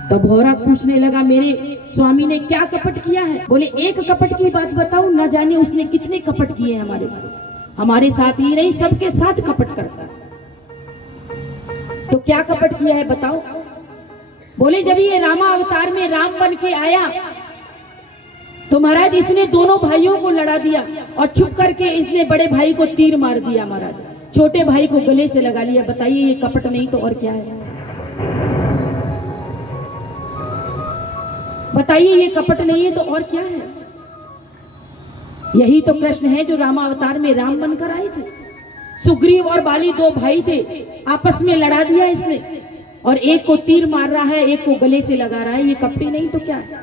तो भंवरा पूछने लगा, मेरे स्वामी ने क्या कपट किया है? बोले एक कपट की बात बताओ, न जाने उसने कितने कपट किए हमारे साथ। हमारे साथ ही नहीं, सबके साथ कपट करता है। तो क्या कपट किया है बताओ? बोले जब ये रामा अवतार में राम बन के आया तो महाराज इसने दोनों भाइयों को लड़ा दिया और छुप करके इसने बड़े भाई को तीर मार दिया महाराज, छोटे भाई को गले से लगा लिया। बताइए ये कपट नहीं तो और क्या है? बताइए ये कपट नहीं है तो और क्या है? यही तो कृष्ण है जो रामावतार में राम बनकर आए थे। सुग्रीव और बाली दो भाई थे, आपस में लड़ा दिया इसने, और एक को तीर मार रहा है, एक को गले से लगा रहा है। ये कपटी नहीं तो क्या है?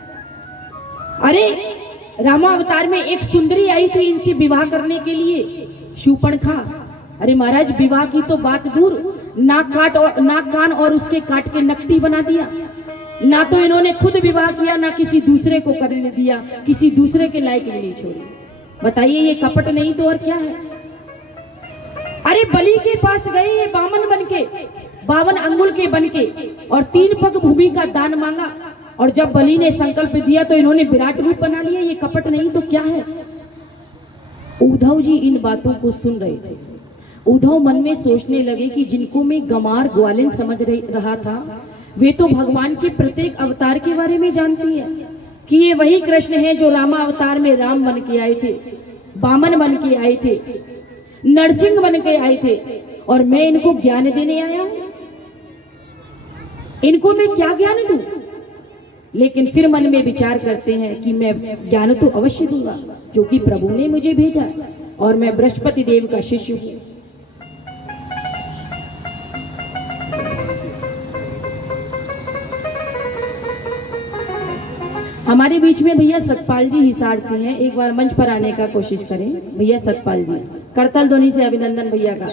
अरे रामावतार में एक सुंदरी आई थी इनसे विवाह करने के लिए, शूर्पणखा। अरे महाराज विवाह की तो बात दूर, नाक कान और उसके काट के नकटी बना दिया। ना तो इन्होंने खुद विवाह किया, ना किसी दूसरे को करने दिया, किसी दूसरे के लायक नहीं छोड़ी। बताइए ये कपट नहीं तो और क्या है? अरे बलि के पास गए ये बामन बनके, 52 अंगुल के बनके, और 3 पग भूमि का दान मांगा। और जब बलि ने संकल्प दिया तो इन्होंने विराट रूप बना लिया। ये कपट नहीं तो क्या है? उद्धव जी इन बातों को सुन रहे थे। उद्धव मन में सोचने लगे कि जिनको मैं गमार ग्वालिन समझ रहा था, वे तो भगवान के प्रत्येक अवतार के बारे में जानती है कि ये वही कृष्ण है जो रामा अवतार में राम बन के आए थे, बामन बन के आए थे, नरसिंह बन के आए थे, और मैं इनको ज्ञान देने आया हूं। इनको मैं क्या ज्ञान दूं? लेकिन फिर मन में विचार करते हैं कि मैं ज्ञान तो अवश्य दूंगा, क्योंकि प्रभु ने मुझे भेजा और मैं बृहस्पति देव का शिष्य हूं। हमारे बीच में भैया सतपाल जी हिसार से हैं, एक बार मंच पर आने का कोशिश करें। भैया सतपाल जी, करताल ध्वनि से अभिनंदन भैया का।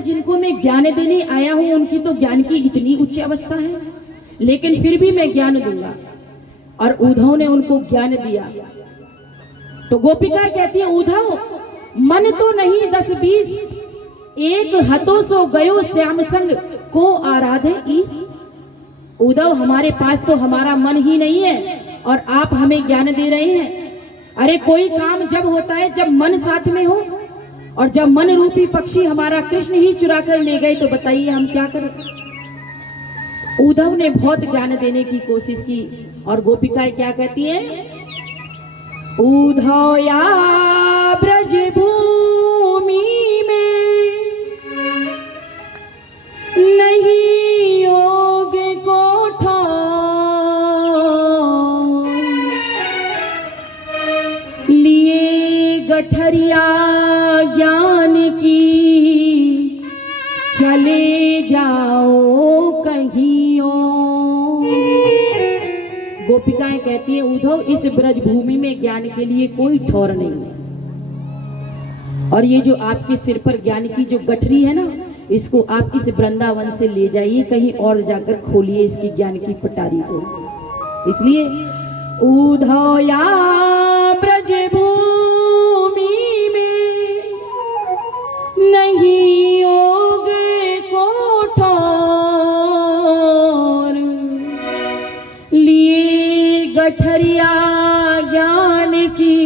जिनको मैं ज्ञान देने आया हूं उनकी तो ज्ञान की इतनी उच्च अवस्था है, लेकिन फिर भी मैं ज्ञान दूंगा। और उद्धव ने उनको ज्ञान दिया। तो गोपिका कहती है, उद्धव मन तो नहीं 10-20, एक हतो सो गयो श्याम संग को आराधे ईस। उद्धव हमारे पास तो हमारा मन ही नहीं है और आप हमें ज्ञान दे रहे हैं। अरे कोई काम जब होता है जब मन साथ में हो, और जब मन रूपी पक्षी हमारा कृष्ण ही चुरा कर ले गए तो बताइए हम क्या करें? उद्धव ने बहुत ज्ञान देने की कोशिश की और गोपिकाएं क्या कहती हैं? उद्धव या ब्रज भूमि में नहीं योग को लिए गठरिया ज्ञान की, चले जाओ कहीं और। गोपिकाएं कहती है, उद्धव इस ब्रज भूमि में ज्ञान के लिए कोई ठौर नहीं है, और ये जो आपके सिर पर ज्ञान की जो गठरी है ना, इसको आप इस वृंदावन से ले जाइए, कहीं और जाकर खोलिए इसकी ज्ञान की पटारी को। इसलिए उद्धव या ब्रज भूमि में नहीं होगे कोठौर, लिए गठरिया ज्ञान की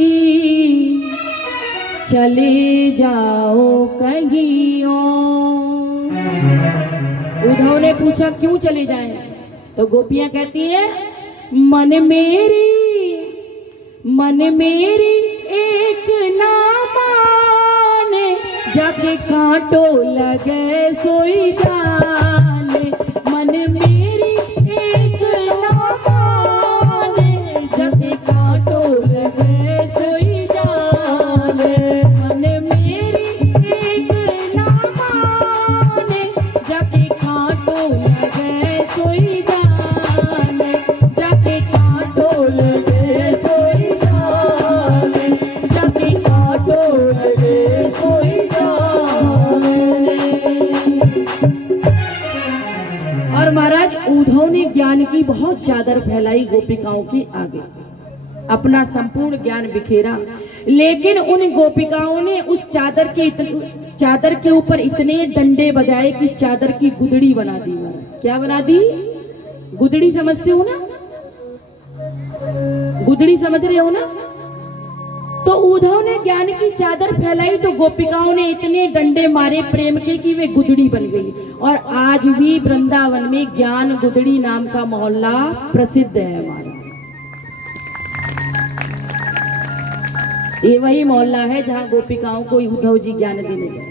चले जाओ कहीं और। उद्धव ने पूछा क्यों चले जाएं? तो गोपियां कहती है मन मेरी एक ना माने, जाके कांटो लगे सोई जाने। मन मेरी एक ना माने, जाके कांटो लगे सोई जाने। मन मेरी एक ना माने, जाके कांटो लगे सोई जाने। जाके कांटो लगे सोई जाने, जाके कांटो लगे सोई जाने। और महाराज उद्धव ने ज्ञान की बहुत चादर फैलाई गोपिकाओं के आगे, अपना संपूर्ण ज्ञान बिखेरा, लेकिन उन गोपिकाओं ने उस चादर के ऊपर इतने डंडे बजाए कि चादर की गुदड़ी बना दी। महाराज क्या बना दी? गुदड़ी समझते हो ना? गुदड़ी समझ रहे हो ना? तो उद्धव ने ज्ञान की चादर फैलाई तो गोपिकाओं ने इतने डंडे मारे प्रेम के कि वे गुदड़ी बन गई। और आज भी वृंदावन में ज्ञान गुदड़ी नाम का मोहल्ला प्रसिद्ध है हमारा। ये वही मोहल्ला है जहां गोपिकाओं को उद्धव जी ज्ञान देने गए।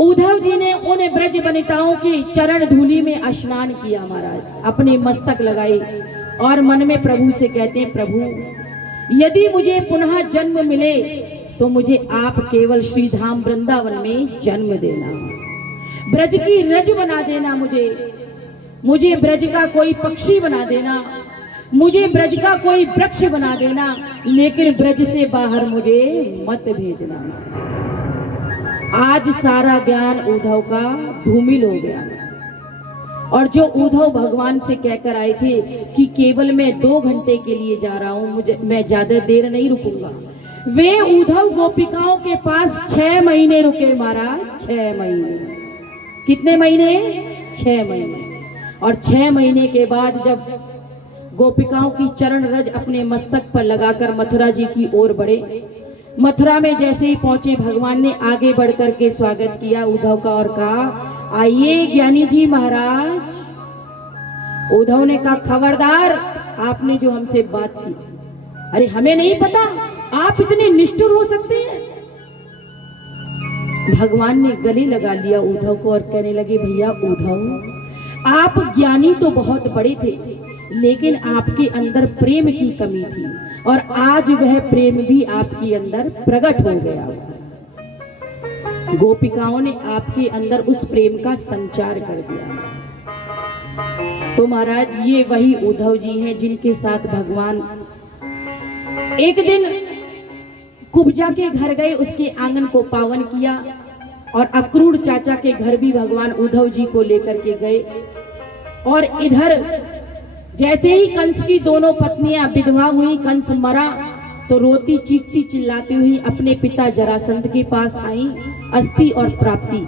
उद्धव जी ने उन ब्रज वनिताओं की चरण धूलि में स्नान किया महाराज, अपने मस्तक लगाए और मन में प्रभु से कहते हैं प्रभु यदि मुझे पुनः जन्म मिले तो मुझे आप केवल श्रीधाम वृंदावन में जन्म देना, ब्रज की रज बना देना, मुझे ब्रज का कोई पक्षी बना देना, मुझे ब्रज का कोई वृक्ष बना देना, लेकिन ब्रज से बाहर मुझे मत भेजना। आज सारा ज्ञान उद्धव का धूमिल हो गया। और जो उद्धव भगवान से कहकर आए थे कि केवल मैं 2 घंटे के लिए जा रहा हूं, मैं ज्यादा देर नहीं रुकूंगा, वे उद्धव गोपिकाओं के पास 6 महीने रुके महाराज। 6 महीने। कितने महीने? 6 महीने। और 6 महीने के बाद जब गोपिकाओं की चरण रज अपने मस्तक पर लगाकर मथुरा जी की ओर बढ़े, मथुरा में जैसे ही पहुंचे भगवान ने आगे बढ़कर के स्वागत किया उद्धव का और कहा आइए ज्ञानी जी महाराज। उद्धव ने कहा खबरदार, आपने जो हमसे बात की, अरे हमें नहीं पता आप इतने निष्ठुर हो सकते हैं। भगवान ने गले लगा लिया उद्धव को और कहने लगे भैया उद्धव, आप ज्ञानी तो बहुत बड़े थे, लेकिन आपके अंदर प्रेम की कमी थी और आज वह प्रेम भी आपके अंदर प्रकट हो गया। गोपिकाओं ने आपके अंदर उस प्रेम का संचार कर दिया। तो महाराज ये वही उद्धव जी हैं जिनके साथ भगवान एक दिन कुब्जा के घर गए, उसके आंगन को पावन किया और अक्रूर चाचा के घर भी भगवान उद्धव जी को लेकर के गए। और इधर जैसे ही कंस की दोनों पत्नियां विधवा हुई, कंस मरा, तो रोती चीखती चिल्लाती हुई अपने पिता जरासंध के पास आई। अस्ति और प्राप्ति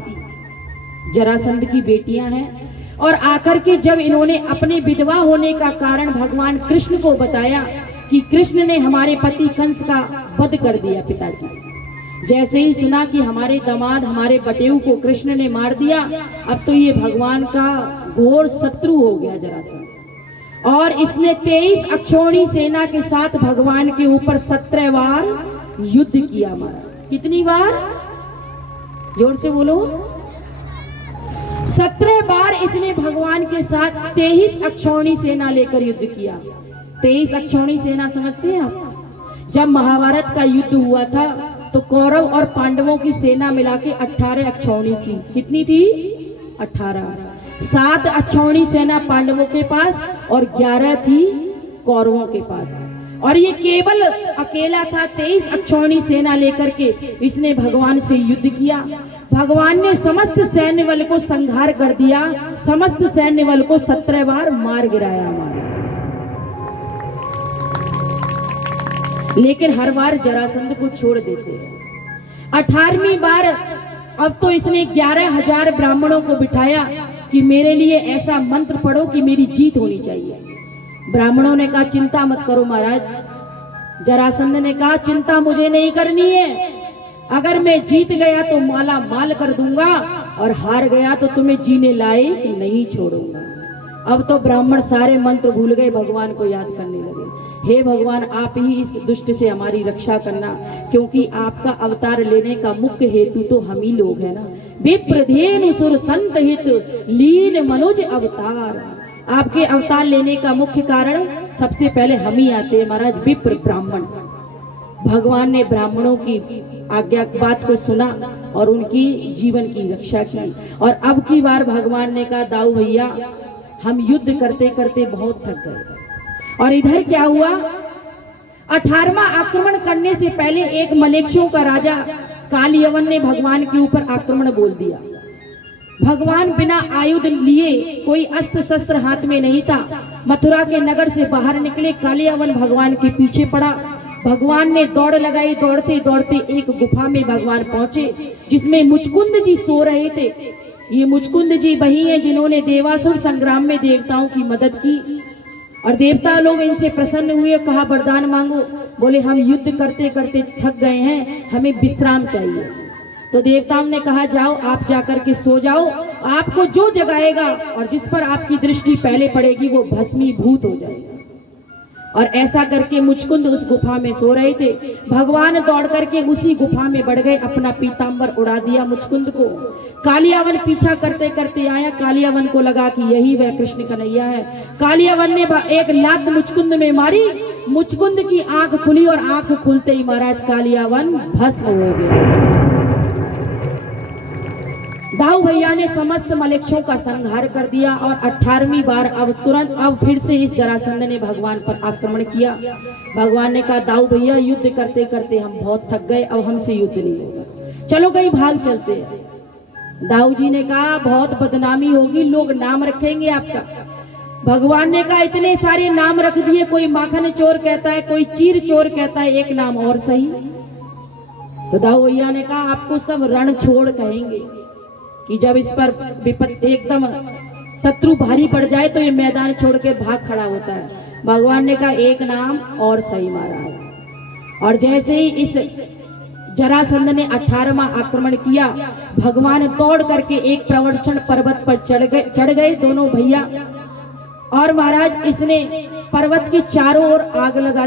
जरासंध की बेटियां हैं। और आकर के जब इन्होंने अपने विधवा होने का कारण भगवान कृष्ण को बताया कि कृष्ण ने हमारे पति कंस का वध कर दिया पिताजी, जैसे ही सुना कि हमारे दामाद हमारे बटेऊ को कृष्ण ने मार दिया, अब तो ये भगवान का घोर शत्रु हो गया जरासंध। और इसने 23 अक्षौणी सेना के साथ भगवान के ऊपर 17 बार युद्ध किया। हमारा कितनी बार? जोर से बोलो। 17 बार इसने भगवान के साथ 23 अक्षौणी सेना लेकर युद्ध किया। 23 अक्षौणी सेना समझते हैं आप? जब महाभारत का युद्ध हुआ था तो कौरव और पांडवों की सेना मिला के 18 अक्षौणी थी। कितनी थी? 18। 7 अक्षौणी सेना पांडवों के पास और 11 थी कौरवों के पास। और ये केवल अकेला था 23 अक्षौणी सेना लेकर के इसने भगवान से युद्ध किया। भगवान ने समस्त सैन्य बल को संहार कर दिया, समस्त सैन्य बल को 17 बार मार गिराया। हमारा लेकिन हर बार जरासंध को छोड़ देते हैं। 18वीं बार अब तो इसने 11,000 ब्राह्मणों को बिठाया कि मेरे लिए ऐसा मंत्र पढ़ो कि मेरी जीत होनी चाहिए। ब्राह्मणों ने कहा चिंता मत करो महाराज। जरासंध ने कहा चिंता मुझे नहीं करनी है, अगर मैं जीत गया तो माला माल कर दूंगा और हार गया तो तुम्हें जीने लायक नहीं छोड़ूंगा। अब तो ब्राह्मण सारे मंत्र भूल गए, भगवान को याद करने लगे। हे भगवान, आप ही इस दुष्ट से हमारी रक्षा करना, क्योंकि आपका अवतार लेने का मुख्य हेतु तो हम ही लोग है ना। विप्रधेनु सुर संत हित लीन मनुज अवतार। आपके अवतार लेने का मुख्य कारण सबसे पहले हम ही आते हैं महाराज, विप्र ब्राह्मण। भगवान ने ब्राह्मणों की आज्ञा बात को सुना और उनकी जीवन की रक्षा की। और अब की बार भगवान ने कहा दाऊ भैया, हम युद्ध करते करते बहुत थक गए। और इधर क्या हुआ, 18वां आक्रमण करने से पहले एक मलेक्षों का राजा कालियवन ने भगवान के ऊपर आक्रमण बोल दिया। भगवान बिना आयुध लिए, कोई अस्त्र शस्त्र हाथ में नहीं था, मथुरा के नगर से बाहर निकले। कालियवन भगवान के पीछे पड़ा। भगवान ने दौड़ लगाई। दौड़ते दौड़ते एक गुफा में भगवान पहुंचे, जिसमें मुचकुंद जी सो रहे थे। ये मुचकुंद जी वही हैं जिन्होंने देवासुर संग्राम में देवताओं की मदद की। और देवता लोग इनसे प्रसन्न हुए, कहा वरदान मांगो। बोले हम युद्ध करते करते थक गए हैं, हमें विश्राम चाहिए। तो देवताओं ने कहा जाओ, आप जाकर के सो जाओ, आपको जो जगाएगा और जिस पर आपकी दृष्टि पहले पड़ेगी वो भस्मीभूत हो जाएगा। और ऐसा करके मुचकुंद उस गुफा में सो रहे थे। भगवान दौड़ करके उसी गुफा में बढ़ गए, अपना पीतांबर उड़ा दिया मुचकुंद को। कालियावन पीछा करते करते आया। कालियावन को लगा कि यही वह कृष्ण कन्हैया है। कालियावन ने एक लात मुचकुंद में मारी। मुचकुंद की आंख खुली और आंख खुलते ही महाराज कालियावन भस्म हो गया। दाऊ भैया ने समस्त मलेक्षों का संहार कर दिया। और 18वीं बार अब फिर से इस जरासंध ने भगवान पर आक्रमण किया। भगवान ने कहा दाऊ भैया, युद्ध करते करते हम बहुत थक गए, अब हमसे युद्ध नहीं होगा, चलो कहीं भाग चलते हैं। दाऊ जी ने कहा बहुत बदनामी होगी, लोग नाम रखेंगे आपका। भगवान ने कहा इतने सारे नाम रख दिए, कोई माखन चोर कहता है, कोई चीर चोर कहता है, एक नाम और सही। तो दाऊ भैया ने कहा आपको सब रण छोड़ कहेंगे, कि जब इस पर विपत्ति एकदम शत्रु भारी पड़ जाए तो ये मैदान छोड़ के भाग खड़ा होता है। भगवान ने कहा एक नाम और सही महाराज। और जैसे ही इस जरासंध ने 18वां आक्रमण किया, भगवान दौड़ करके एक प्रवर्षण पर्वत पर चढ़ गए दोनों भैया। और महाराज इसने पर्वत के चारों ओर आग लगा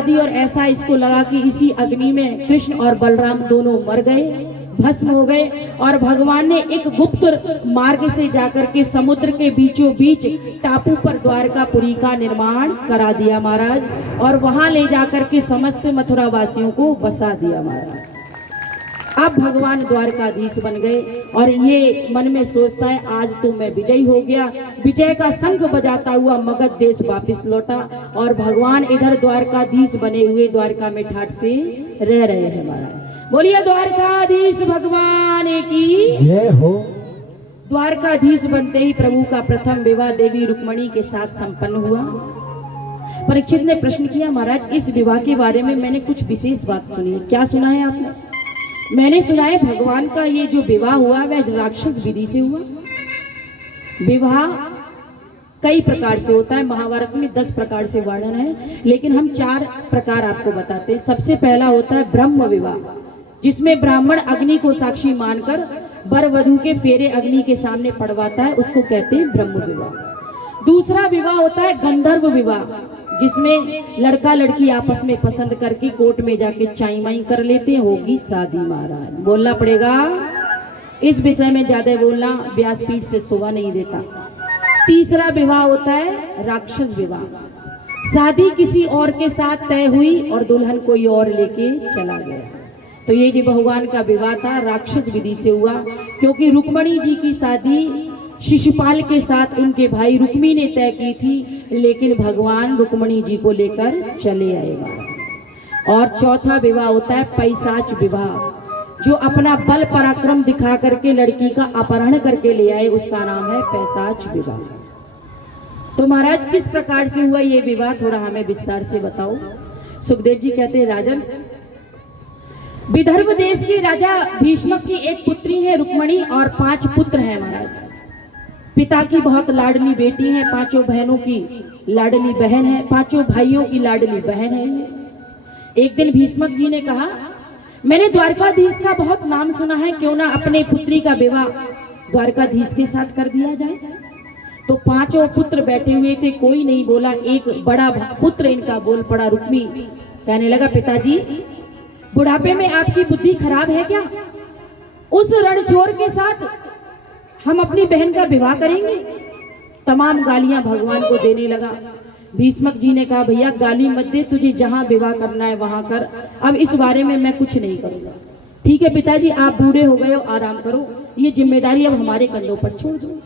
दी। और ऐसा इसको लगा कि इसी अग्नि में कृष्ण और बलराम दोनों मर गए, भस्म हो गए। और भगवान ने एक गुप्त मार्ग से जाकर के समुद्र के बीचों बीच टापू पर द्वारकापुरी का निर्माण करा दिया महाराज। और वहां ले जाकर के समस्त मथुरा वासियों को बसा दिया महाराज। अब भगवान द्वारकाधीश बन गए। और ये मन में सोचता है आज तो मैं विजयी हो गया। विजय का शंख बजाता हुआ मगध देश वापिस लौटा। और भगवान इधर द्वारकाधीश बने हुए द्वारका में ठाठ से रह रहे हैं महाराज। बोलिए द्वारकाधीश भगवान की जय हो। द्वारकाधीश बनते ही प्रभु का प्रथम विवाह देवी रुक्मणी के साथ संपन्न हुआ। परीक्षित ने प्रश्न किया महाराज इस विवाह के बारे में मैंने कुछ विशेष बात सुनी है, क्या सुना है आपने? मैंने सुना है भगवान का ये जो विवाह हुआ वह राक्षस विधि से हुआ। विवाह कई प्रकार से होता है, महाभारत में 10 प्रकार से वर्णन है, लेकिन हम 4 प्रकार आपको बताते हैं। सबसे पहला होता है ब्रह्म विवाह, जिसमें ब्राह्मण अग्नि को साक्षी मानकर वर वधू के फेरे अग्नि के सामने पड़वाता है, उसको कहते हैं ब्रह्म विवाह। दूसरा विवाह होता है गंधर्व विवाह, जिसमें लड़का लड़की आपस में पसंद करके कोर्ट में जाके चाई माई कर लेते हैं, होगी शादी महाराज। बोलना पड़ेगा, इस विषय में ज्यादा बोलना व्यासपीठ से शोभा नहीं देता। तीसरा विवाह होता है राक्षस विवाह, शादी किसी और के साथ तय हुई और दुल्हन कोई और लेके चला गया। तो ये जो भगवान का विवाह था राक्षस विधि से हुआ, क्योंकि रुक्मणी जी की शादी शिशुपाल के साथ उनके भाई रुक्मी ने तय की थी, लेकिन भगवान रुक्मणी जी को लेकर चले आएगा। और चौथा विवाह होता है पैशाच विवाह, जो अपना बल पराक्रम दिखा करके लड़की का अपहरण करके ले आए, उसका नाम है पैशाच विवाह। तो महाराज किस प्रकार से हुआ ये विवाह, थोड़ा हमें विस्तार से बताओ। सुखदेव जी कहते हैं राजन, विदर्भ देश के राजा भीष्मक की एक पुत्री है रुक्मणी और 5 पुत्र हैं महाराज। पिता की बहुत लाडली बेटी है, 5 बहनों की लाडली बहन है, 5 भाइयों की लाडली बहन है। एक दिन भीष्मक जी ने कहा, मैंने द्वारकाधीश का बहुत नाम सुना है, क्यों ना अपने पुत्री का विवाह द्वारकाधीश के साथ कर दिया जाए। तो 5 पुत्र बैठे हुए थे, कोई नहीं बोला। एक बड़ा पुत्र इनका बोल पड़ा, रुक्मी। कहने लगा, पिताजी बुढ़ापे में आपकी बुद्धि खराब है क्या? उस रणछोड़ के साथ हम अपनी बहन का विवाह करेंगे? तमाम गालियां भगवान को देने लगा। भीष्मक जी ने कहा, भैया गाली मत दे, तुझे जहां विवाह करना है वहां कर, अब इस बारे में मैं कुछ नहीं करूंगा। ठीक है पिताजी, आप बूढ़े हो गए हो, आराम करो, ये जिम्मेदारी अब हमारे कंधों पर छोड़ दो।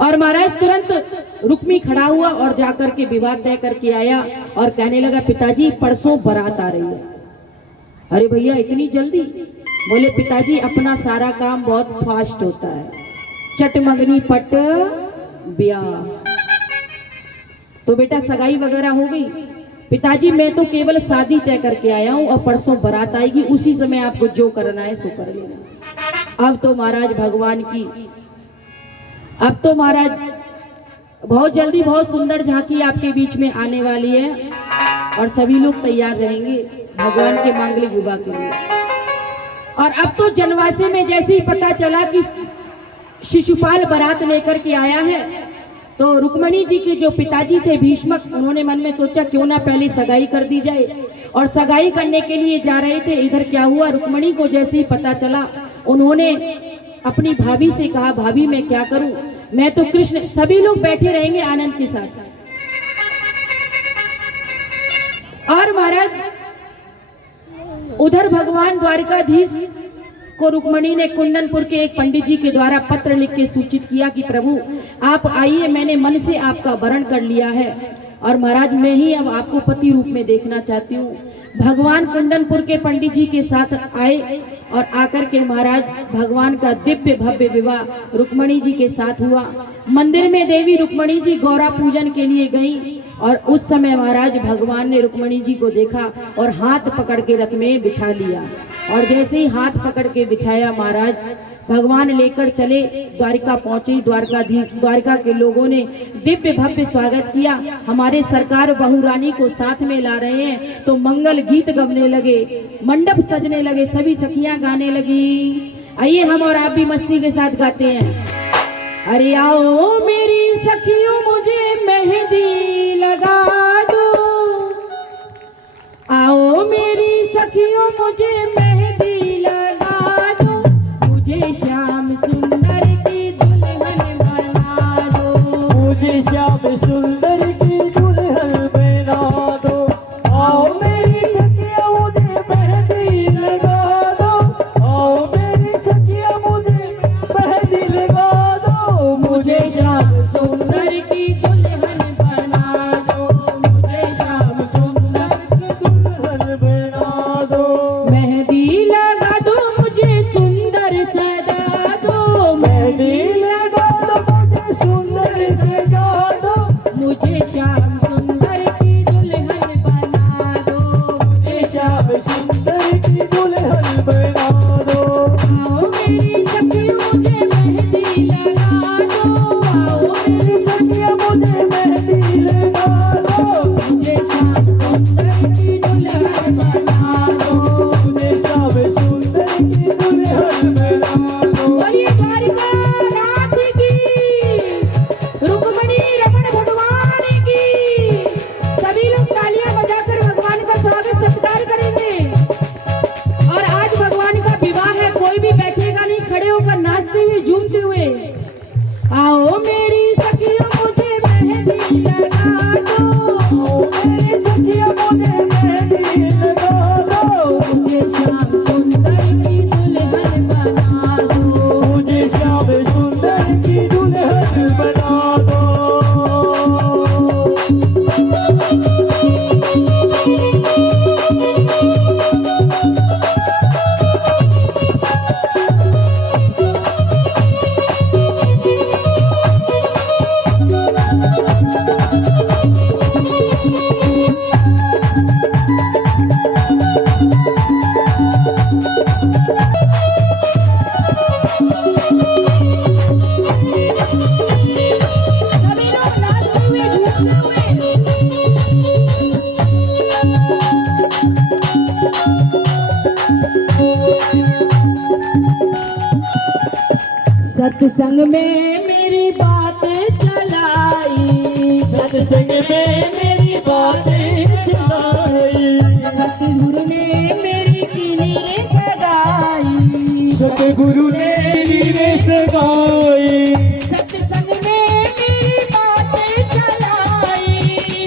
और महाराज तुरंत रुक्मी खड़ा हुआ और जाकर के विवाह तय करके आया और कहने लगा, पिताजी परसों बारात आ रही है। अरे भैया इतनी जल्दी? बोले पिताजी अपना सारा काम बहुत फास्ट होता है, चट मंगनी पट ब्याह। तो बेटा सगाई वगैरह हो गई? पिताजी मैं तो केवल शादी तय करके आया हूं और परसों बारात आएगी, उसी समय आपको जो करना है सो कर लेना। अब तो महाराज बहुत जल्दी बहुत सुंदर झांकी आपके बीच में आने वाली है और सभी लोग तैयार रहेंगे भगवान के मांगलिक विवाह के लिए। और अब तो जनवासे में जैसे ही पता चला कि शिशुपाल बारात लेकर के आया है, तो रुक्मणी जी के जो पिताजी थे भीष्मक, उन्होंने मन में सोचा क्यों ना पहले सगाई कर दी जाए। और सगाई करने के लिए जा रहे थे, इधर क्या हुआ, रुक्मणी को जैसे ही पता चला, उन्होंने अपनी भाभी से कहा, भाभी मैं क्या करूं, मैं तो कृष्ण, सभी लोग बैठे रहेंगे आनंद के साथ। और महाराज उधर भगवान द्वारकाधीश को रुक्मणी ने कुंदनपुर के एक पंडित जी के द्वारा पत्र लिख के सूचित किया कि प्रभु आप आइए, मैंने मन से आपका वरण कर लिया है और महाराज मैं ही अब आपको पति रूप में देखना चाहती हूँ। भगवान कुंदनपुर के पंडित जी के साथ आए और आकर के महाराज भगवान का दिव्य भव्य विवाह रुक्मणी जी के साथ हुआ। मंदिर में देवी रुक्मणी जी गौरा पूजन के लिए गई और उस समय महाराज भगवान ने रुक्मणी जी को देखा और हाथ पकड़ के रथ में बिठा लिया। और जैसे ही हाथ पकड़ के बिठाया महाराज भगवान लेकर चले, द्वारिका पहुंचे। द्वारिका के लोगों ने दिव्य भव्य स्वागत किया। हमारे सरकार बहू रानी को साथ में ला रहे हैं, तो मंगल गीत गवने लगे, मंडप सजने लगे, सभी सखियां गाने लगी। आइए हम और आप भी मस्ती के साथ गाते हैं। अरे आओ मेरी सखियों मुझे मेहंदी लगा दो, आओ मेरी सखियों मुझे मेहंदी लगा दो, मुझे श्याम सुंदर की दुल्हन बना दो, मुझे श्याम सुंदर की दुल्हन बना दो। आओ मेरी सखिया मुझे मेहंदी लगा दो, आओ मेरी सखिया मुझे मेहंदी लगा दो, मुझे श्याम सुंदर की दुल्हन बना दो, मुझे श्याम सुंदर दुल्हन बना दो। मेहंदी लगा दो, मुझे सुंदर सजा दो, मेहंदी लगा दो, मुझे सुंदर सजा दो, मुझे श्याम सुंदर की दुल्हन बना दो, मुझे श्याम सुंदर की दुल्हन बना दो। आओ मेरी सखियों मुझे मेहंदी लगा दो, आओ मेरी सखिया मुझे मेहंदी लगा दो, मुझे श्याम सुंदर की दुल्हन बना दो। मुझे श्याम सुंदर की दुल्हन बना दो। बोलिए द्वारिका नाथ की, रुक्मणी रमण भगवान की। सभी लोग तालियां बजाकर भगवान का स्वागत सत्कार करेंगे। और आज भगवान सत्संग में मेरी बात चलाई, सत्संग में मेरी बातें सुनाई, सतगुरु ने मेरी कीनी सगाई, सतगुरु ने मेरी सगाई।